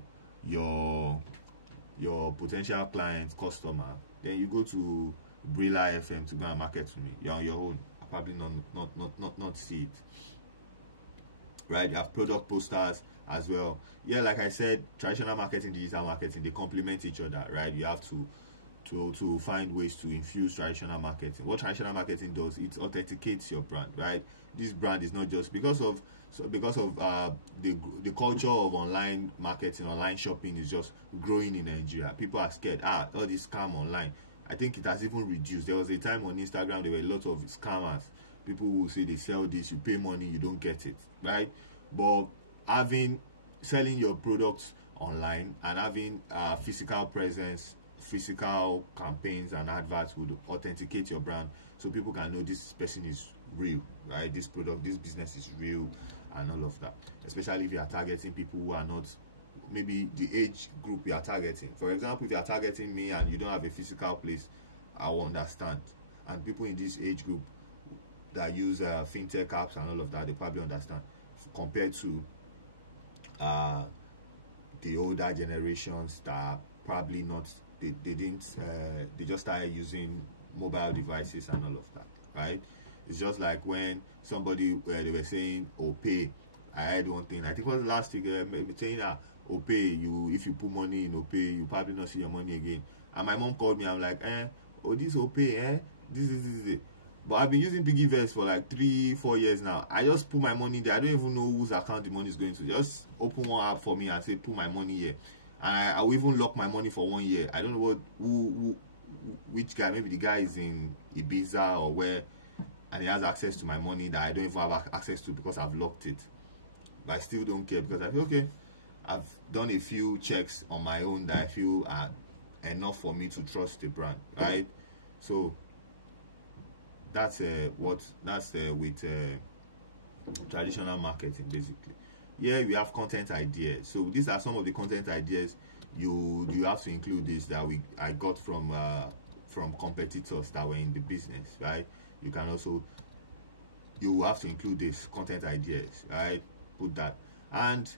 potential client, customer, then you go to Brilla FM to go and market to me. You're on your own. I probably not see it, right? You have product posters as well. Yeah, like I said, traditional marketing, digital marketing, they complement each other, right? You have to find ways to infuse traditional marketing. What traditional marketing does, it authenticates your brand, right? This brand is not just because of the culture of online marketing, online shopping is just growing in Nigeria. People are scared. All this scam online. I think it has even reduced. There was a time on Instagram there were a lot of scammers. People will say they sell this, you pay money, you don't get it, right? But selling your products online and having physical presence, physical campaigns and adverts would authenticate your brand, so people can know this person is real, right? This product, this business is real, and all of that. Especially if you are targeting people who are not maybe the age group you are targeting. For example, if you are targeting me and you don't have a physical place, I will understand. And people in this age group that use fintech apps and all of that, they probably understand, compared to the older generations that are probably not, they just started using mobile devices and all of that, right? It's just like when somebody they were saying Opay. I heard one thing, I think it was last week, saying Opay, if you put money in Opay, you probably not see your money again. And my mom called me, I'm like, this Opay, this is. But I've been using Piggyverse for like 3-4 years now. I just put my money there. I don't even know whose account the money is going to. Just open one app for me and say put my money here, and I will even lock my money for 1 year. I don't know which guy. Maybe the guy is in Ibiza or where, and he has access to my money that I don't even have access to because I've locked it. But I still don't care, because I feel okay. I've done a few checks on my own that I feel are enough for me to trust the brand, right? So that's with traditional marketing, basically. Yeah, we have content ideas. So these are some of the content ideas you have to include. This that I got from competitors that were in the business, right? You have to include this content ideas, right? Put that. And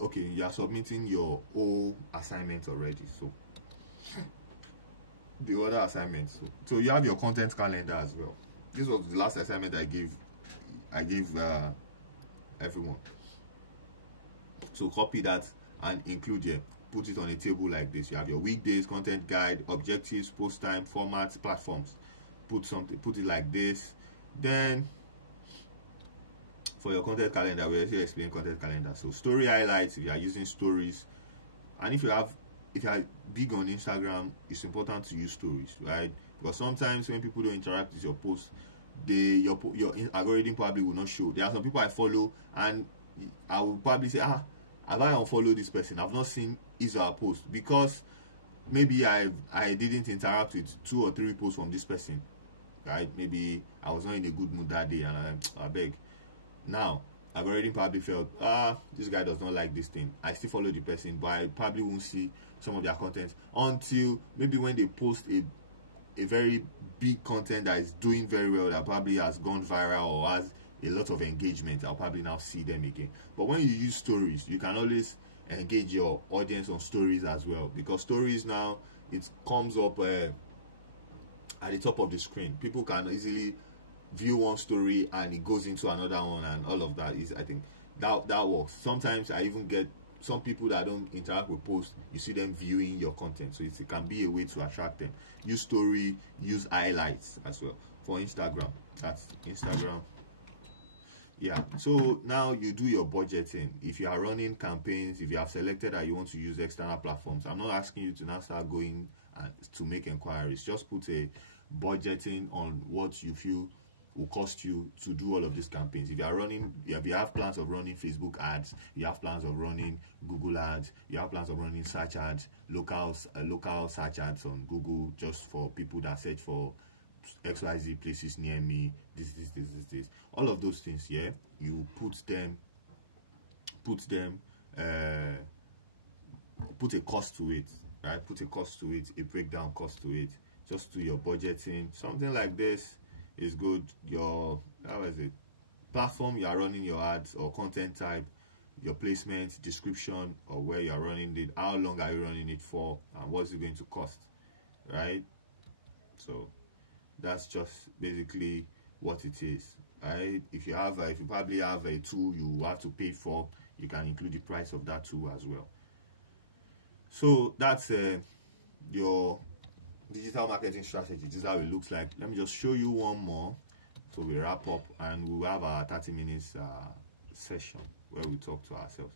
okay, you are submitting your whole assignment already, so the other assignments, so you have your content calendar as well. This was the last assignment I gave everyone. So copy that and include here, put it on a table like this. You have your weekdays, content guide, objectives, post time, formats, platforms. Put it like this. Then for your content calendar, we already explain content calendar. So story highlights, if you are using stories, and if you are big on Instagram, it's important to use stories, right? Because sometimes when people don't interact with your post, your algorithm probably will not show. There are some people I follow, and I will probably say, have I unfollowed this person? I've not seen his or her post, because maybe I didn't interact with 2 or 3 posts from this person, right? Maybe I was not in a good mood that day, and I beg. Now I've already probably felt this guy does not like this thing. I still follow the person, but I probably won't see some of their content until maybe when they post a very big content that is doing very well, that probably has gone viral or has a lot of engagement. I'll probably now see them again. But when you use stories, you can always engage your audience on stories as well, because stories now, it comes up at the top of the screen. People can easily view one story and it goes into another one, and all of that is, I think that works. Sometimes I even get some people that don't interact with posts, you see them viewing your content, so it can be a way to attract them. Use story, use highlights as well for Instagram. That's Instagram. Yeah, so now you do your budgeting. If you are running campaigns, if you have selected that you want to use external platforms, I'm not asking you to now start going to make inquiries. Just put a budgeting on what you feel will cost you to do all of these campaigns. If you are running, if you have plans of running Facebook ads, you have plans of running Google ads, you have plans of running search ads, local search ads on Google, just for people that search for XYZ places near me, this. All of those things, yeah, you put a cost to it, right? Put a cost to it, a breakdown cost to it. Just do your budgeting. Something like this is good. Your platform you are running your ads, or content type, your placement, description, or where you are running it, how long are you running it for, and what's it going to cost, right? So that's just basically what it is, right? If you probably have a tool you have to pay for, you can include the price of that tool as well. So that's your digital marketing strategy. This is how it looks like. Let me just show you one more, so we wrap up, and we'll have our 30 minutes session where we talk to ourselves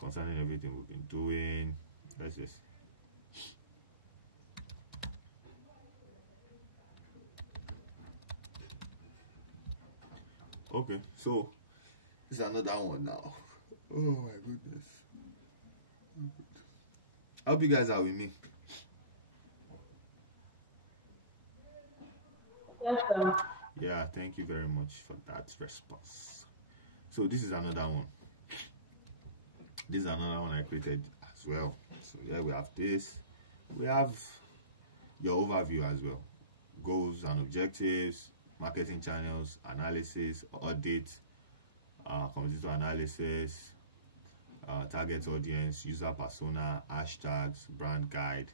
concerning everything we've been doing. Let's just okay, so this is another one now. Oh my goodness. I hope you guys are with me. Yes, sir. Yeah, thank you very much for that response. So this is another one. This is another one I created as well. So yeah, we have this. We have your overview as well. Goals and objectives, marketing channels, analysis, audit, competitor analysis, target audience, user persona, hashtags, brand guide,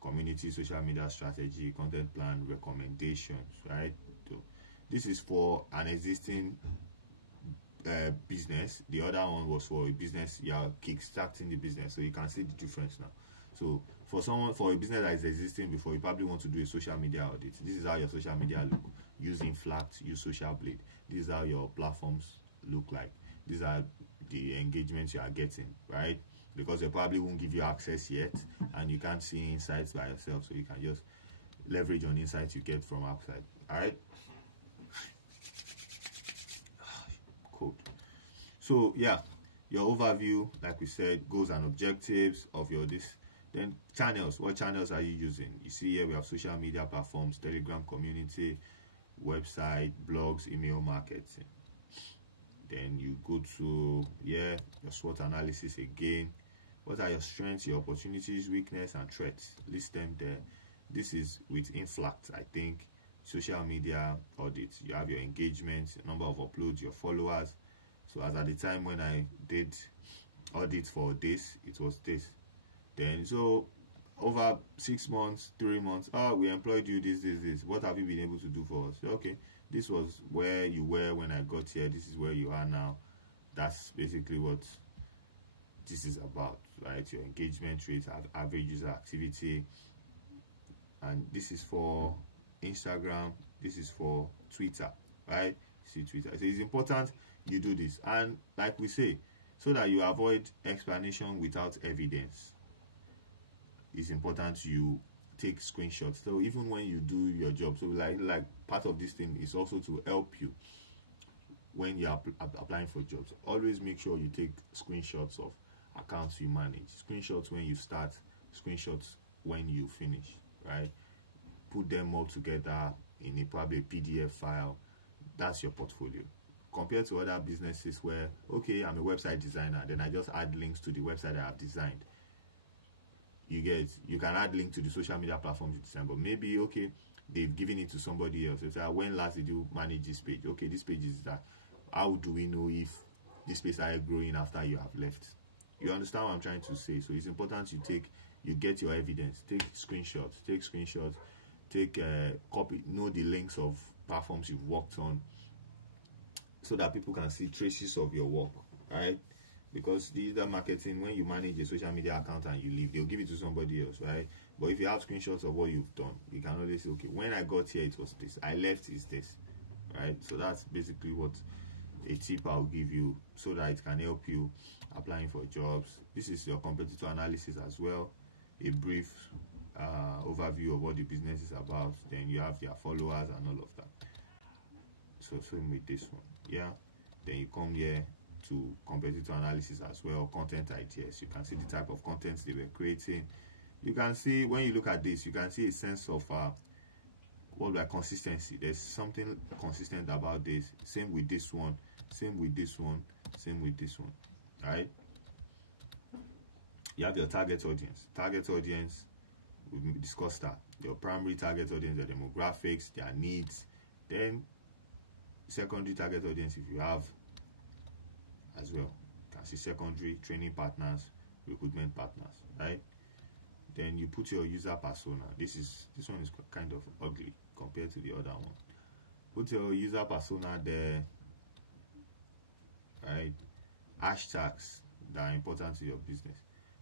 community social media strategy, content plan, recommendations, right? So this is for an existing business. The other one was for a business you are kickstarting the business, so you can see the difference now. So for a business that is existing before, you probably want to do a social media audit. This is how your social media look. Use Inflact, use Social Blade. This is how your platforms look like. These are the engagements you are getting, right? Because they probably won't give you access yet, and you can't see insights by yourself, so you can just leverage on insights you get from outside. All right. Cool. So yeah, your overview, like we said, goals and objectives of your this. Then channels. What channels are you using? You see here we have social media platforms, Telegram community, website, blogs, email marketing. Then you go to your SWOT analysis again. What are your strengths, your opportunities, weakness, and threats? List them there. This is with Inflact, I think. Social media audits. You have your engagement, number of uploads, your followers. So as at the time when I did audit for this, it was this. Then so over 6 months, 3 months, we employed you this. What have you been able to do for us? Okay, this was where you were when I got here. This is where you are now. That's basically what this is about, right? Your engagement rate, average user activity. And this is for Instagram. This is for Twitter, right? See Twitter. So it's important you do this. And like we say, so that you avoid explanation without evidence, it's important you take screenshots. So even when you do your job, so like part of this thing is also to help you when you are applying for jobs. Always make sure you take screenshots of accounts you manage, screenshots when you start, screenshots when you finish, right? Put them all together in probably a PDF file. That's your portfolio. Compared to other businesses where, okay, I'm a website designer, then I just add links to the website I have designed. You can add link to the social media platforms you design, but maybe, okay, they've given it to somebody else. It's like, when last did you manage this page? Okay, this page is that. How do we know if this page started growing after you have left? You understand what I'm trying to say? So it's important you get your evidence. Take screenshots, take copy, know the links of platforms you've worked on, so that people can see traces of your work, right? because digital marketing, when you manage a social media account and you leave, they'll give it to somebody else, right? But if you have screenshots of what you've done, you can always say, okay, when I got here it was this, I left is this, right? So that's basically what a tip I'll give you, so that it can help you applying for jobs. This is your competitor analysis as well, a brief overview of what the business is about. Then you have their followers and all of that. So same with this one, yeah. Then you come here to competitor analysis as well, content ideas. You can see the type of content they were creating. You can see, when you look at this, you can see a sense of consistency. There's something consistent about this. Same with this one, same with this one, same with this one, right? You have your target audience. Target audience, we discussed that. Your primary target audience, their demographics, their needs. Then secondary target audience, if you have as well. You can see secondary, training partners, recruitment partners, right? Then you put your user persona. This one is kind of ugly compared to the other one. Put your user persona there, right? Hashtags that are important to your business.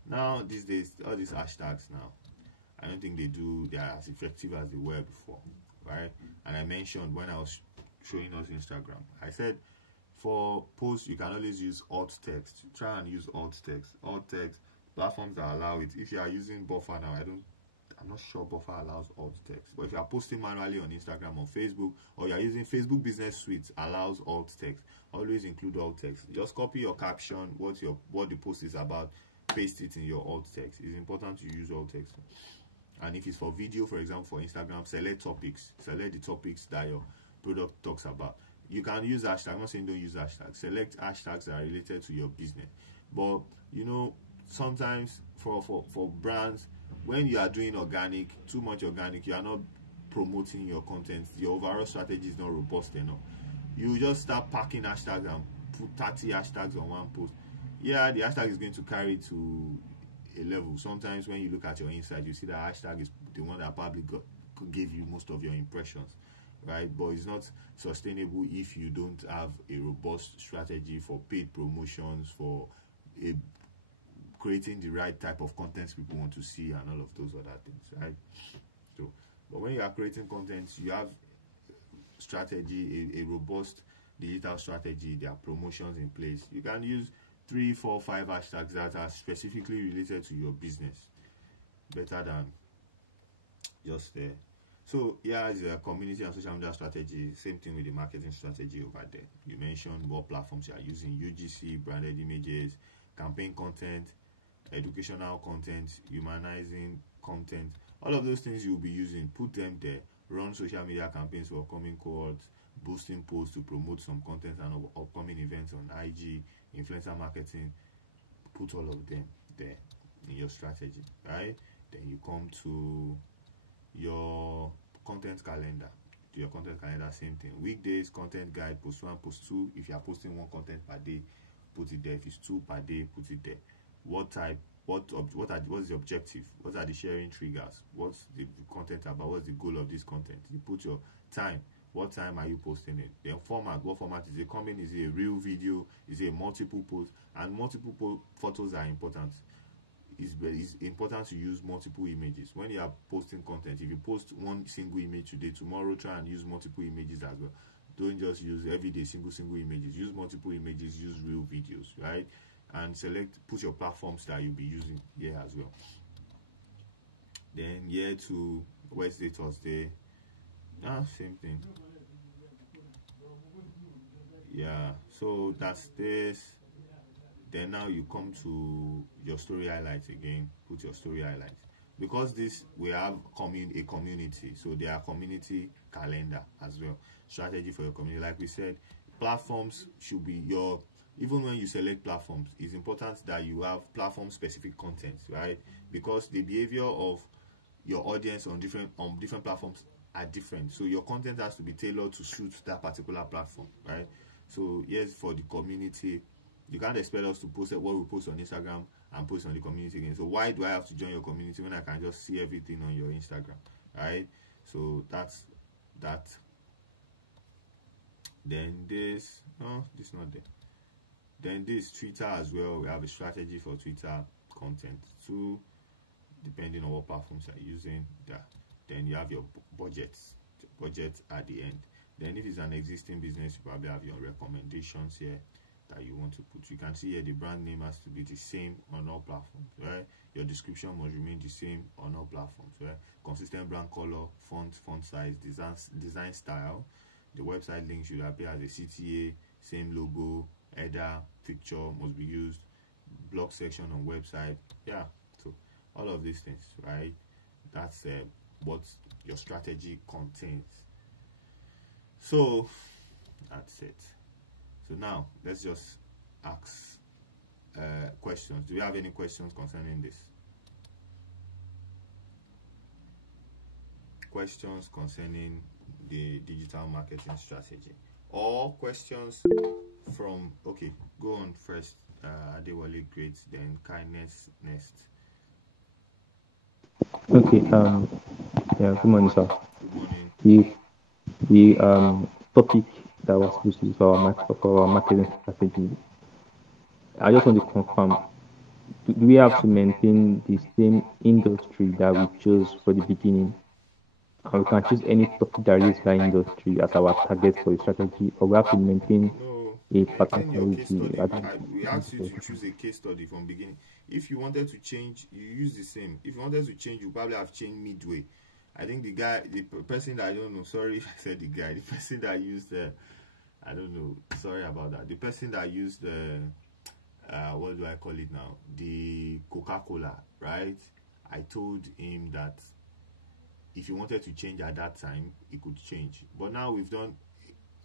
Now these days, all these hashtags now, I don't think they are as effective as they were before, right? And I mentioned when I was showing us Instagram, I said for posts you can always use alt text. Try and use alt text. Alt text platforms that allow it. If you are using Buffer now, I'm not sure Buffer allows alt text, but if you are posting manually on Instagram or Facebook, or you are using Facebook Business Suite, allows alt text. Always include alt text. Just copy your caption, what the post is about, paste it in your alt text. It's important to use alt text. And if it's for video, for example, for Instagram, select topics. Select the topics that your product talks about. You can use hashtags. I'm not saying don't use hashtags. Select hashtags that are related to your business. But you know, sometimes for brands, when you are doing organic, too much organic, you are not promoting your content. Your overall strategy is not robust enough. You just start packing hashtags and put 30 hashtags on one post. Yeah, the hashtag is going to carry to a level. Sometimes when you look at your insight, you see that hashtag is the one that probably gave you most of your impressions, right? But it's not sustainable if you don't have a robust strategy for paid promotions, for creating the right type of content people want to see, and all of those other things, right? So, but when you are creating content, you have strategy, a robust digital strategy. There are promotions in place. You can use 3, 4, 5 hashtags that are specifically related to your business, better than just there. So here is a community and social media strategy. Same thing with the marketing strategy over there. You mentioned what platforms you are using: UGC, branded images, campaign content, educational content, humanizing content. All of those things you'll be using, put them there. Run social media campaigns for upcoming cohorts, boosting posts to promote some content and upcoming events on IG, influencer marketing. Put all of them there in your strategy, right? Then you come to your content calendar. To your content calendar, same thing. Weekdays, content guide, post 1, post 2. If you are posting 1 content per day, put it there. If it's 2 per day, put it there. What type? What is the objective? What are the sharing triggers? What's the content about? What's the goal of this content? You put your time. What time are you posting it? Then format. What format is it coming? Is it a real video? Is it a multiple post? And multiple photos are important. It's important to use multiple images when you are posting content. If you post 1 single image today, tomorrow try and use multiple images as well. Don't just use everyday single images. Use multiple images. Use real videos, right? And put your platforms that you'll be using here as well. Then here to Wednesday, Thursday, same thing. Yeah, so that's this. Then now you come to your story highlights again. Put your story highlights, because we have a community, so there are community calendar as well. Strategy for your community, like we said, platforms should be your. Even when you select platforms, it's important that you have platform-specific content, right? Because the behavior of your audience on different platforms are different. So your content has to be tailored to suit that particular platform, right? So yes, for the community, you can't expect us to post what we post on Instagram and post on the community again. So why do I have to join your community when I can just see everything on your Instagram, right? So that's that. Then this not there. Then this Twitter as well. We have a strategy for Twitter content. Two, depending on what platforms you're using. Then you have your budget at the end. Then if it's an existing business, you probably have your recommendations here that you want to put. You can see here the brand name has to be the same on all platforms, right? Your description must remain the same on all platforms, right? Consistent brand color, font size, design style. The website link should appear as a CTA, same logo, header, picture must be used, blog section on website. Yeah, so all of these things, right? That's what your strategy contains. So that's it. So now let's just ask questions. Do you have any questions concerning this? Questions concerning the digital marketing strategy, or questions from, okay, go on first. Adewale, great, then Kindness next. Okay. Yeah. Good morning, sir. Good morning. The topic that was supposed to be for our marketing strategy. I just want to confirm: do we have to maintain the same industry that we chose for the beginning? And we can choose any topic that relates to that industry as our target for the strategy, or we have to maintain a Maintain your case study. particular. We asked you to choose a case study from beginning. If you wanted to change, you use the same. If you wanted to change, you probably have changed midway. I think the person that, I don't know, sorry if I said the guy, the person that used I don't know, sorry about that. The person that used what do I call it now? The Coca-Cola, right? I told him that if he wanted to change at that time, he could change. But now we've done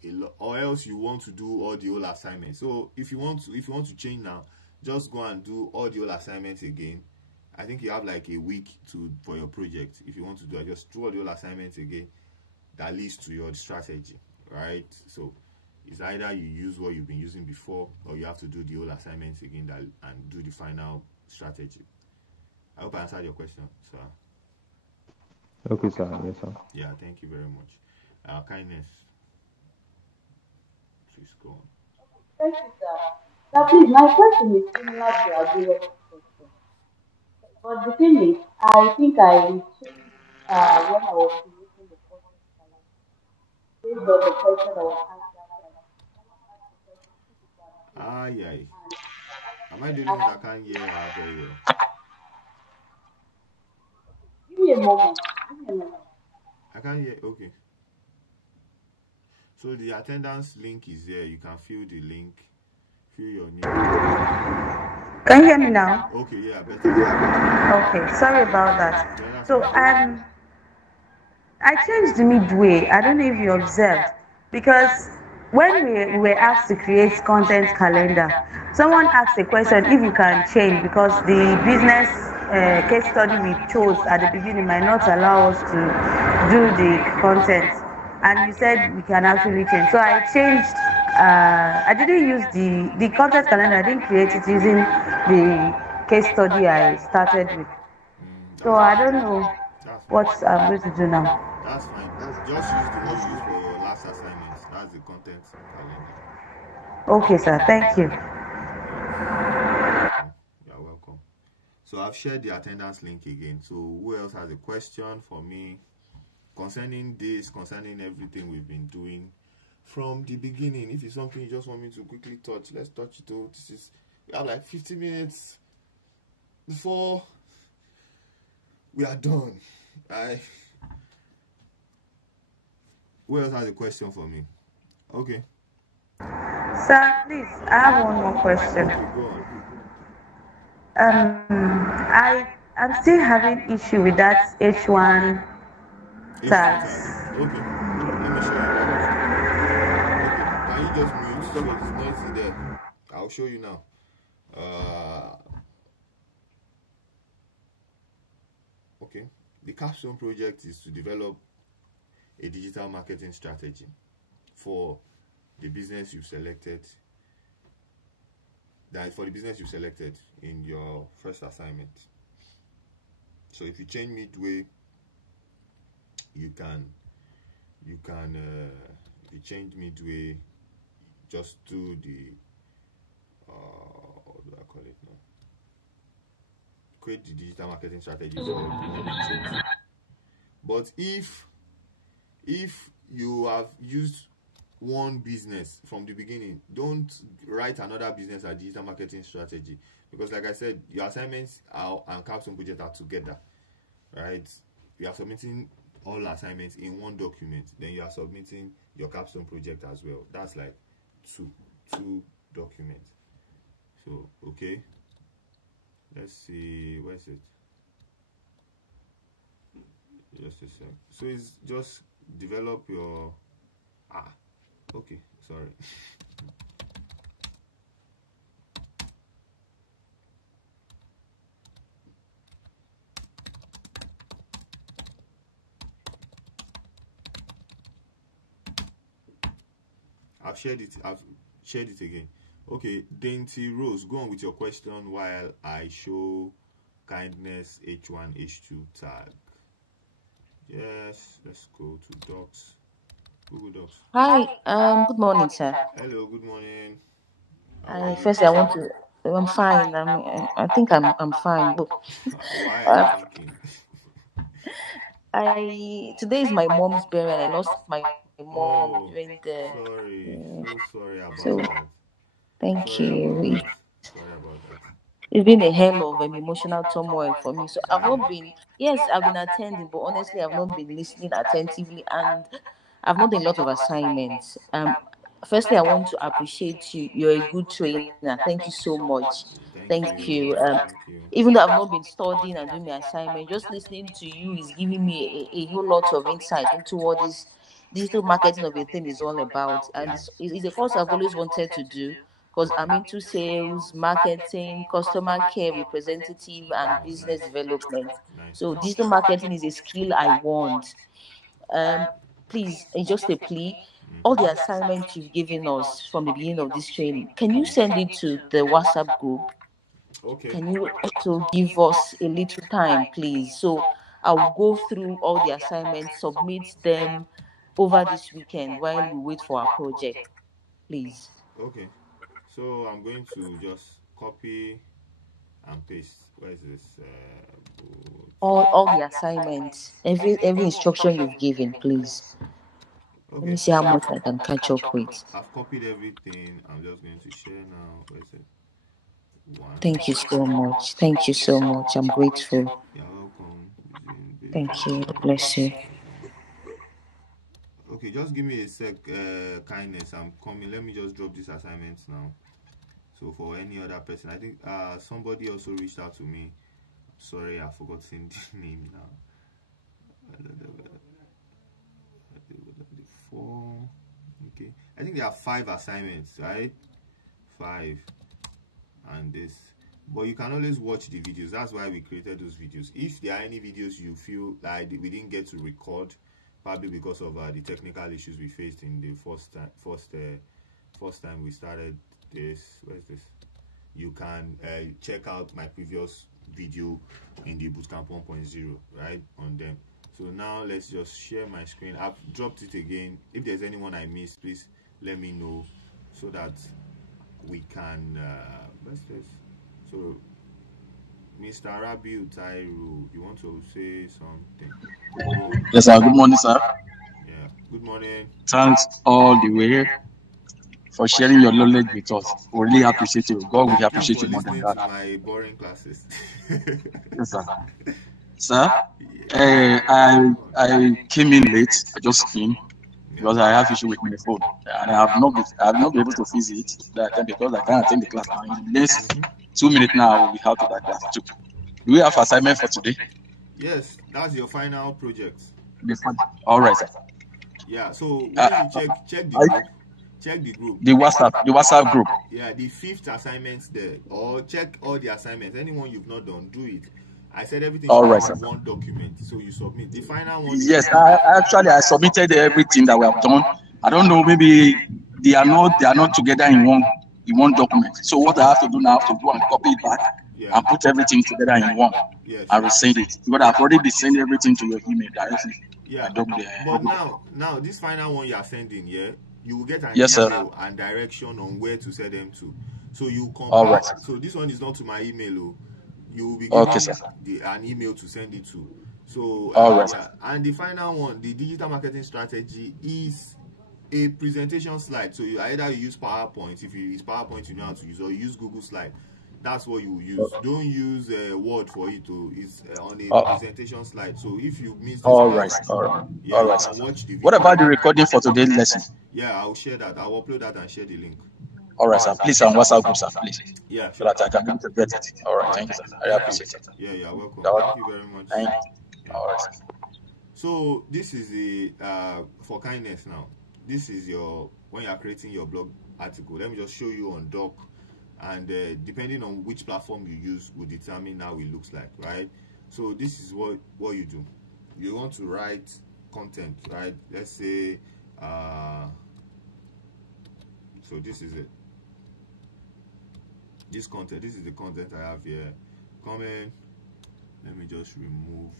a lot, or else you want to do all the old assignments. So if you want to change now, just go and do all the old assignments again. I think you have like a week for your project. If you want to do it, just do all the old assignments again. That leads to your strategy, right? So it's either you use what you've been using before, or you have to do the old assignments again and do the final strategy. I hope I answered your question, sir. Okay, sir. Yes, sir. Yeah, thank you very much. Kindness, please go on. Thank you, sir. Now, please, my question is similar to Abigail's question. But the thing is, I think I changed when I was creating the content calendar based on the question that was asked last time. Someone asked the question, if you can Yeah. change, Am I the and only I one that had can't hear her very well? give me a moment. Give me a moment. I can't hear. Okay. So the attendance link is there. You can fill the link. Fill your name. Can you hear me now? Okay, yeah, better. Okay, sorry about that. Yeah, that's So fine. I changed midway. I don't know if you observed, because when we were asked to create content calendar, someone asked a question if you can change, because the business case study we chose at the beginning might not allow us to do the content, and you said we can actually change. So I changed. I didn't use the content calendar. I didn't create it using the case study I started with. So I don't know That's what fine. I'm going to do now. That's fine. Just use the one you used for your last assignment. That's the content calendar. Okay, sir. Thank you. You're welcome. So I've shared the attendance link again. So who else has a question for me concerning this, concerning everything we've been doing from the beginning? If it's something you just want me to quickly touch, let's touch it all. We have like 50 minutes before we are done. Who else has a question for me? Okay. Sir, please, I have one more question. Okay, go on. I'm still having issue with that H1 tax. Okay. Let me show you. Okay. Can you just mute? Stop it. It's noisy there. I'll show you now. Okay. The Capstone project is to develop a digital marketing strategy for the business you've selected. That for the business you selected in your first assignment. So if you change midway, you change midway, just do the what do I call it now? Create the digital marketing strategy for the but if you have used one business from the beginning, don't write another business as digital marketing strategy, because like I said, your assignments and capstone project are together, right? You are submitting all assignments in one document, then you are submitting your capstone project as well. That's like two documents. So okay, let's see, where's it? Just a sec. So it's just develop your okay, sorry. I've shared it again. Okay, Dainty Rose, go on with your question while I show kindness H1 H2 tag. Yes, let's go to Docs. Google Docs. Hi, good morning, sir. Hello, good morning. Firstly, I'm fine. I think I'm fine. But why are you thinking? Today is my mom's burial. I lost my mom during the. Sorry, so sorry about So, that. thank Sorry you. about that. Sorry about that. It's been a hell of an emotional turmoil for me. So I've been attending, but honestly, I've not been listening attentively, and I've not done a lot of assignments. Firstly, I want to appreciate you. You're a good trainer. Thank you so much. Thank you. Even though I've not been studying and doing my assignment, just listening to you is giving me a whole lot of insight into what this digital marketing of a thing is all about. And it's a course I've always wanted to do, because I'm into sales, marketing, customer care representative, and business development. So digital marketing is a skill I want. Please, it's just a plea. All the assignments you've given us from the beginning of this training, can you send it to the WhatsApp group? Okay. Can you also give us a little time, please? So I'll go through all the assignments, submit them over this weekend while we wait for our project, please. Okay. So I'm going to just copy and paste. Where is this? All the assignments, every instruction you've given, please. Okay. Let me see how much I can catch up with. I've copied everything. I'm just going to share now. Where is it? Thank you so much. Thank you so much. I'm grateful. You're welcome. Thank you. Bless you. Okay, just give me a sec, kindness. I'm coming. Let me just drop these assignments now. So for any other person, I think somebody also reached out to me. Sorry, I've forgotten the name now. Okay, I think there are 5 assignments, right? 5 and this, but you can always watch the videos. That's why we created those videos. If there are any videos you feel like we didn't get to record, probably because of the technical issues we faced in the first time we started this, where's this? You can check out my previous video in the Bootcamp 1.0, right, on them. So now let's just share my screen. I've dropped it again. If there's anyone I missed, please let me know so that we can so Mr. Rabiu Tairu, you want to say something? Yes, sir. Good morning, sir. Yeah, good morning. Thanks all the way for sharing your knowledge with us. We really appreciate you. God will appreciate you more than that. My boring classes. Yes, sir. Sir, I came in late. I just came because I have issue with my phone, and I have not been able to visit that time because I can't attend the class now. In the next 2 minutes now, I will be out of that class too. Do we have assignment for today? Yes, that's your final project. All right, sir. Yeah. So when you check the group. Check the group. The WhatsApp group. Yeah, the 5th assignment there, or check all the assignments. Anyone you've not done, do it. I said everything all right, in one document, so you submit the final one. Yes, I submitted everything that we have done. I don't know, maybe they are not together in one document. So what I have to do now is to go and copy it back and put everything together in one. Yes. I will send it. But I've already been sending everything to your email directly. Yeah. But now this final one you are sending, you will get an email and direction on where to send them to. So you compile. All right. So this one is not to my email. Oh. You will be Okay, given sir. an email to send it to. So All right. yeah. And the final one, the digital marketing strategy, is a presentation slide. So you either use PowerPoint, if you use PowerPoint you know how to use, or you use Google Slide. That's what you use. Don't use Word for it to. It's on a presentation slide. So if you miss this, All right. All right. Yeah, All you right. can watch the video. What about the recording for today's lesson? Yeah, I'll share that. I'll upload that and share the link. All right, sir. Please, on WhatsApp group, sir, please. Yeah, So sure. that I can come to get it. All right. Thank you, sir. I appreciate it. Yeah, yeah, welcome. That was- Thank you very much. Thank you. Yeah. All right, sir. So this is the for kindness now. This is your when you are creating your blog article. Let me just show you on Doc, and depending on which platform you use will determine how it looks like, right? So this is what you do. You want to write content, right? Let's say so this is it. This content, this is the content I have here. Comment. Let me just remove.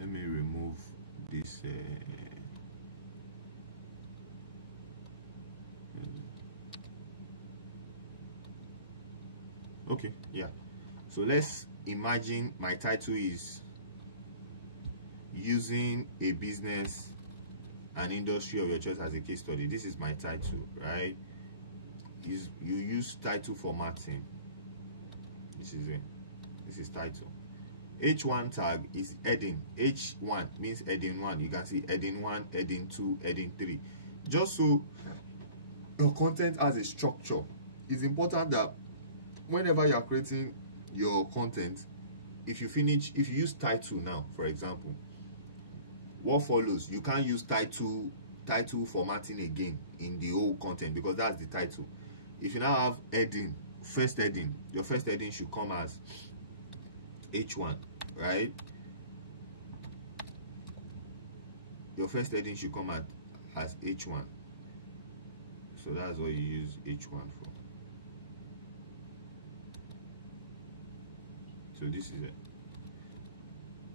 Let me remove this. Okay, yeah. So let's imagine my title is using a business and industry of your choice as a case study. This is my title, right? You use title formatting. This is it. This is title. H1 tag is heading. H1 means heading 1. You can see heading 1, heading 2, heading 3. Just so your content has a structure. It's important that whenever you are creating your content, if you use title now, for example, what follows, you can't use title formatting again in the whole content because that's the title. If you now have heading, first heading, your first heading should come as H1, right? Your first heading should come as H1. So that's what you use H1 for. So this is it.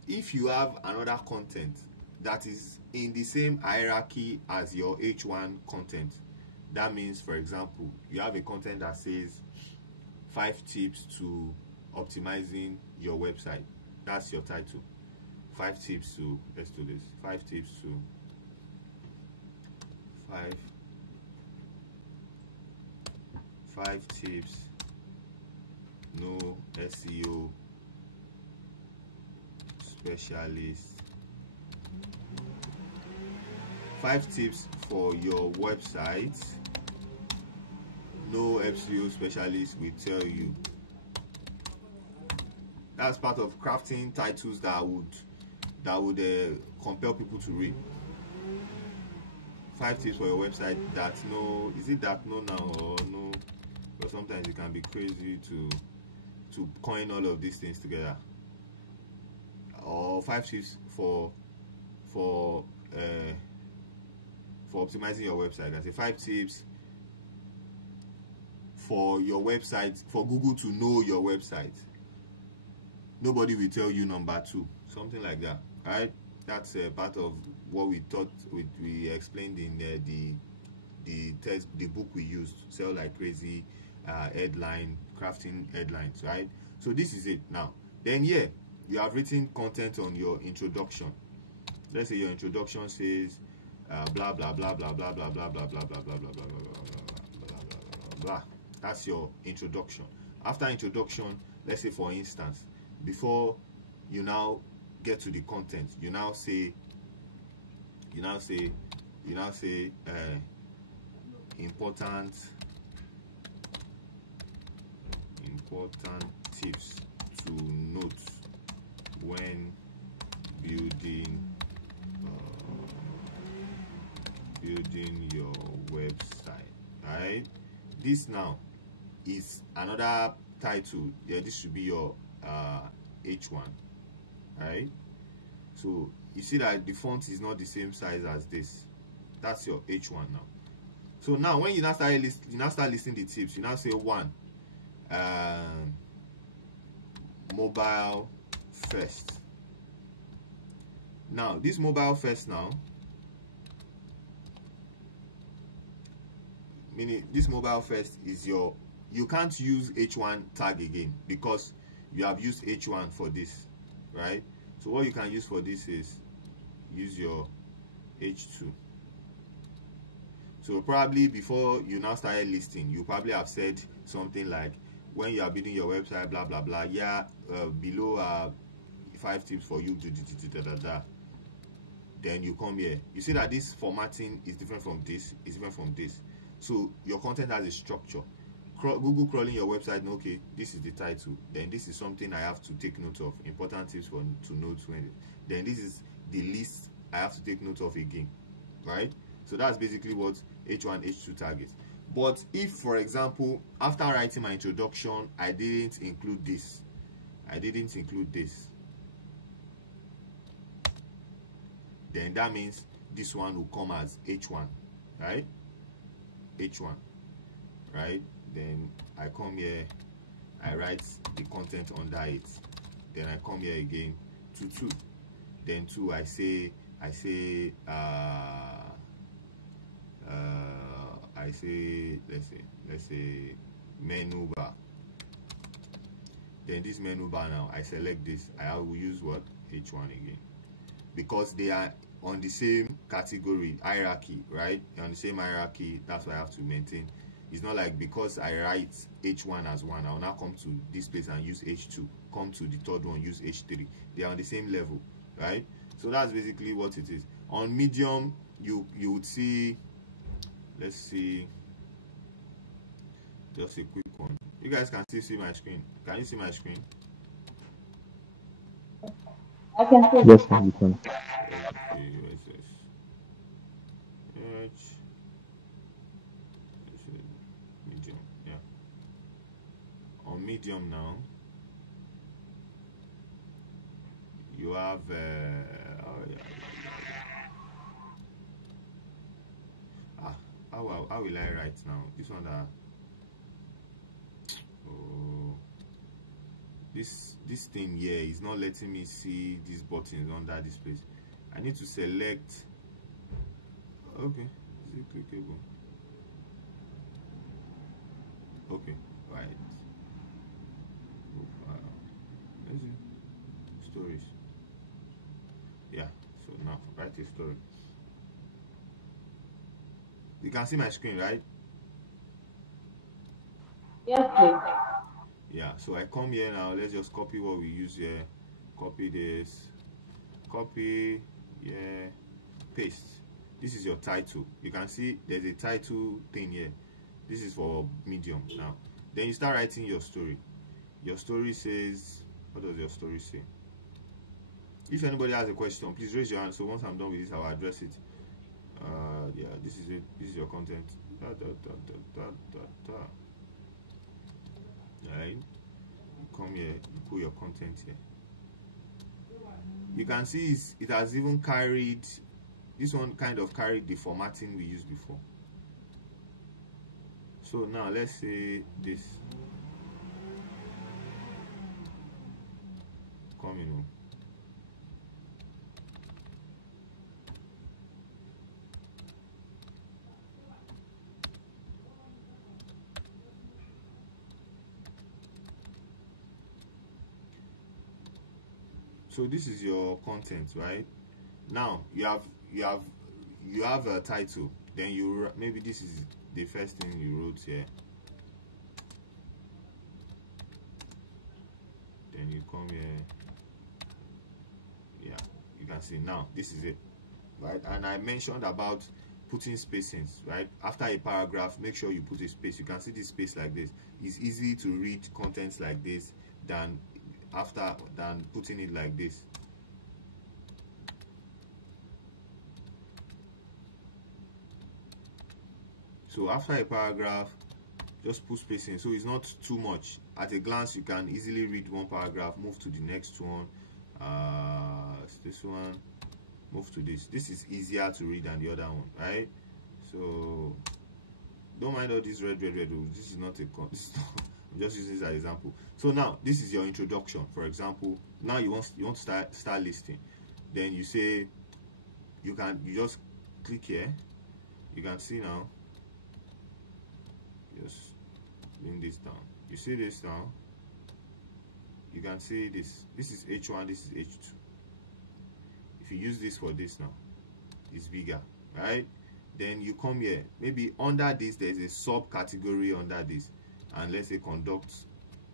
If you have another content that is in the same hierarchy as your H1 content, that means, for example, you have a content that says 5 tips to optimizing your website. That's your title. 5 tips to, let's do this. 5 tips to 5 tips, no SEO specialist. 5 tips for your website. No SEO specialist will tell you. That's part of crafting titles that would compel people to read. 5 tips for your website that no, is it that no now or no? But sometimes it can be crazy to coin all of these things together. Or 5 tips for optimizing your website. I say 5 tips for your website, for Google to know your website. Nobody will tell you number 2, something like that, right? That's part of what we thought we explained in the book we used, Sell Like Crazy, headline, crafting headlines, right? So this is it now. Then yeah, you have written content on your introduction. Let's say your introduction says blah blah blah blah blah blah blah blah blah blah blah blah blah blah blah blah. That's your introduction. After introduction, let's say for instance, before you now get to the content, you now say important tips to note when building your website, right? This now is another title. Yeah, this should be your H1, right? So you see that the font is not the same size as this. That's your H1 now. So now when you now start listing the tips, you now say 1, mobile first. Now this mobile first now, meaning this mobile first is your you can't use h1 tag again because you have used h1 for this, right? So what you can use for this is use your h2. So probably before you now started listing, you probably have said something like, when you are building your website, blah blah blah, yeah, below 5 tips for you, then you come here, you see that this formatting is different from this, is different from this. So your content has a structure. Google crawling your website, okay, this is the title, then this is something I have to take note of, important tips for to note when, then this is the list I have to take note of again, right? So that's basically what h1 h2 targets. But if, for example, after writing my introduction, I didn't include this, then that means this one will come as h1, right? h1, right? Then I come here, I write the content under it, then I come here again to 2, then 2 I say let's say menu bar. Then this menu bar, now I select this, I will use what? h1 again, because they are on the same category hierarchy, right? They're on the same hierarchy, that's why I have to maintain. It's not like because I write h1 as 1, I'll now come to this place and use h2, come to the third one, use h3. They are on the same level, right? So that's basically what it is. On Medium, you would see, let's see, just a quick one. You guys can still see my screen. Can you see my screen? I can see. Yes, sir, you can. Okay, where's this? Medium, yeah. On Medium now, you have how will I write now? This one that this thing here is not letting me see these buttons under this place. I need to select. Okay, is it clickable? Okay, right. Let's see. Stories. Yeah, so now write a story. You can see my screen, right? Yes, please. Yeah, so I come here now. Let's just copy what we use here. Copy this. Copy, yeah, paste. This is your title. You can see there's a title thing here. This is for Medium now. Then you start writing your story. Your story says, what does your story say? If anybody has a question, please raise your hand. So once I'm done with this, I'll address it. Yeah, this is it. This is your content. Right? You come here, you put your content here. You can see it has even carried, this one kind of carried the formatting we used before. So now let's say this. Coming home. So this is your content, right? Now you have a title. Then you maybe this is the first thing you wrote here. Then you come here. Yeah, you can see now this is it, right? And I mentioned about putting spacings, right? After a paragraph, make sure you put a space. You can see this space like this. It's easy to read contents like this than putting it like this. So after a paragraph, just put spacing so it's not too much. At a glance, you can easily read one paragraph, move to the next one, this one, move to this. This is easier to read than the other one, right? So don't mind all this red. This is not a I'm just using this as an example. So now this is your introduction. For example, now you want to start listing. Then you say you just click here. You can see now. bring this down. You see this now? You can see this. This is H1, this is H2. If you use this for this now, it's bigger, right? Then you come here. Maybe under this, there's a subcategory under this. And let's say conduct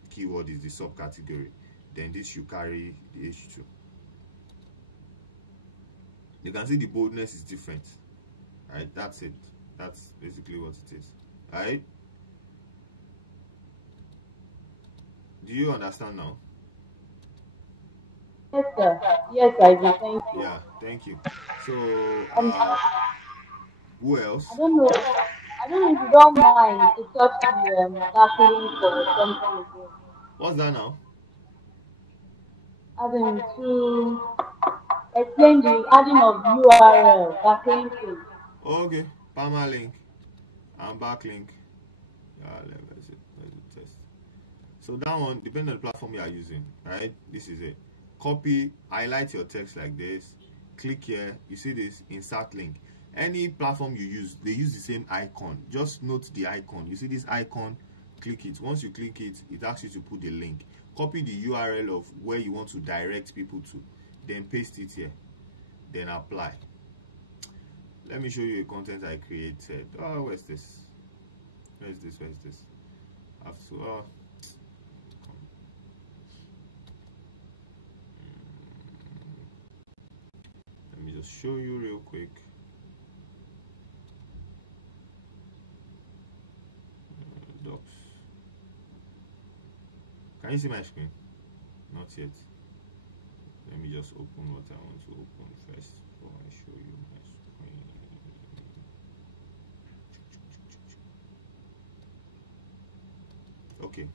keyword is the subcategory. Then this should carry the H2. You can see the boldness is different, right? That's it. That's basically what it is, right? Do you understand now? Yes, sir. Yes, I do. Thank you. Yeah, thank you. So, who else? I don't know if you don't mind to touch the backlink or something again. What's that now? Adding to explain the adding of URL backlinking. Okay, permalink and backlink. Let's do test. So that one depends on the platform you are using, right? This is it. Copy, highlight your text like this. Click here. You see this insert link. Any platform you use, they use the same icon. Just note the icon. You see this icon, click it. Once you click it, it asks you to put the link. Copy the URL of where you want to direct people to, then paste it here, then apply. Let me show you a content I created. Oh, where's this? Where's this? I have to let me just show you real quick. Docs. Can you see my screen? Not yet. Let me just open what I want to open first before I show you my screen. Okay.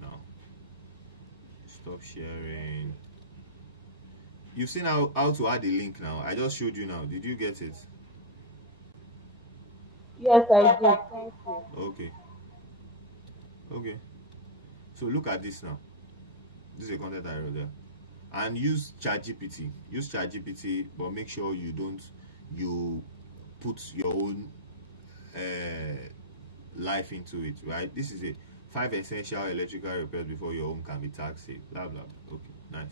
Now, stop sharing. You've seen how to add a link now. I just showed you now. Did you get it? Yes, I did. Thank you. Okay. Okay. So look at this now. This is a content I wrote there. And use ChatGPT. Use ChatGPT, but make sure you put your own life into it, right? This is a 5 essential electrical repairs before your home can be tax safe. Blah blah blah. Okay, nice.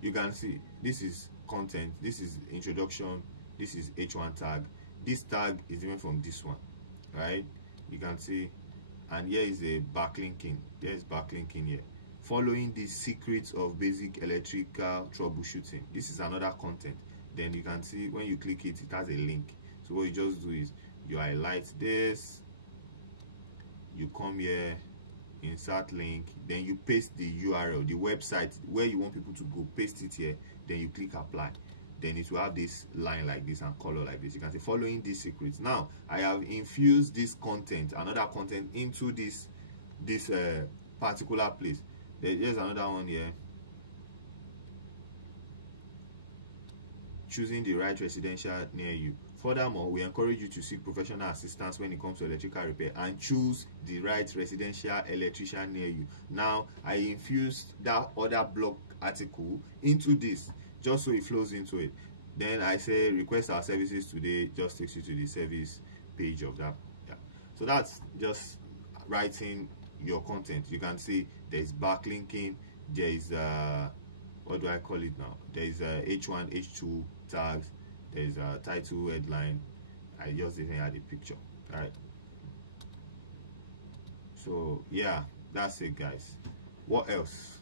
You can see this is content, this is introduction, this is H1 tag. This tag is even from this one, right? You can see, and here is a backlinking. There's backlinking here. Following the secrets of basic electrical troubleshooting. This is another content. Then you can see when you click it, it has a link. So what you just do is you highlight this, you come here, insert link, then you paste the URL, the website where you want people to go, paste it here, then you click apply. Then it will have this line like this and color like this. You can see following these secrets. Now I have infused this content, another content, into this particular place. There's another one here. Choosing the right residential near you. Furthermore, we encourage you to seek professional assistance when it comes to electrical repair and choose the right residential electrician near you. Now, I infused that other blog article into this just so it flows into it. Then I say request our services today, just takes you to the service page of that. Yeah. So that's just writing your content. You can see there's backlinking, there is what do I call it now? There is H1, H2 tags, there's a title, headline. I just didn't add a picture, right? So yeah, that's it guys. What else?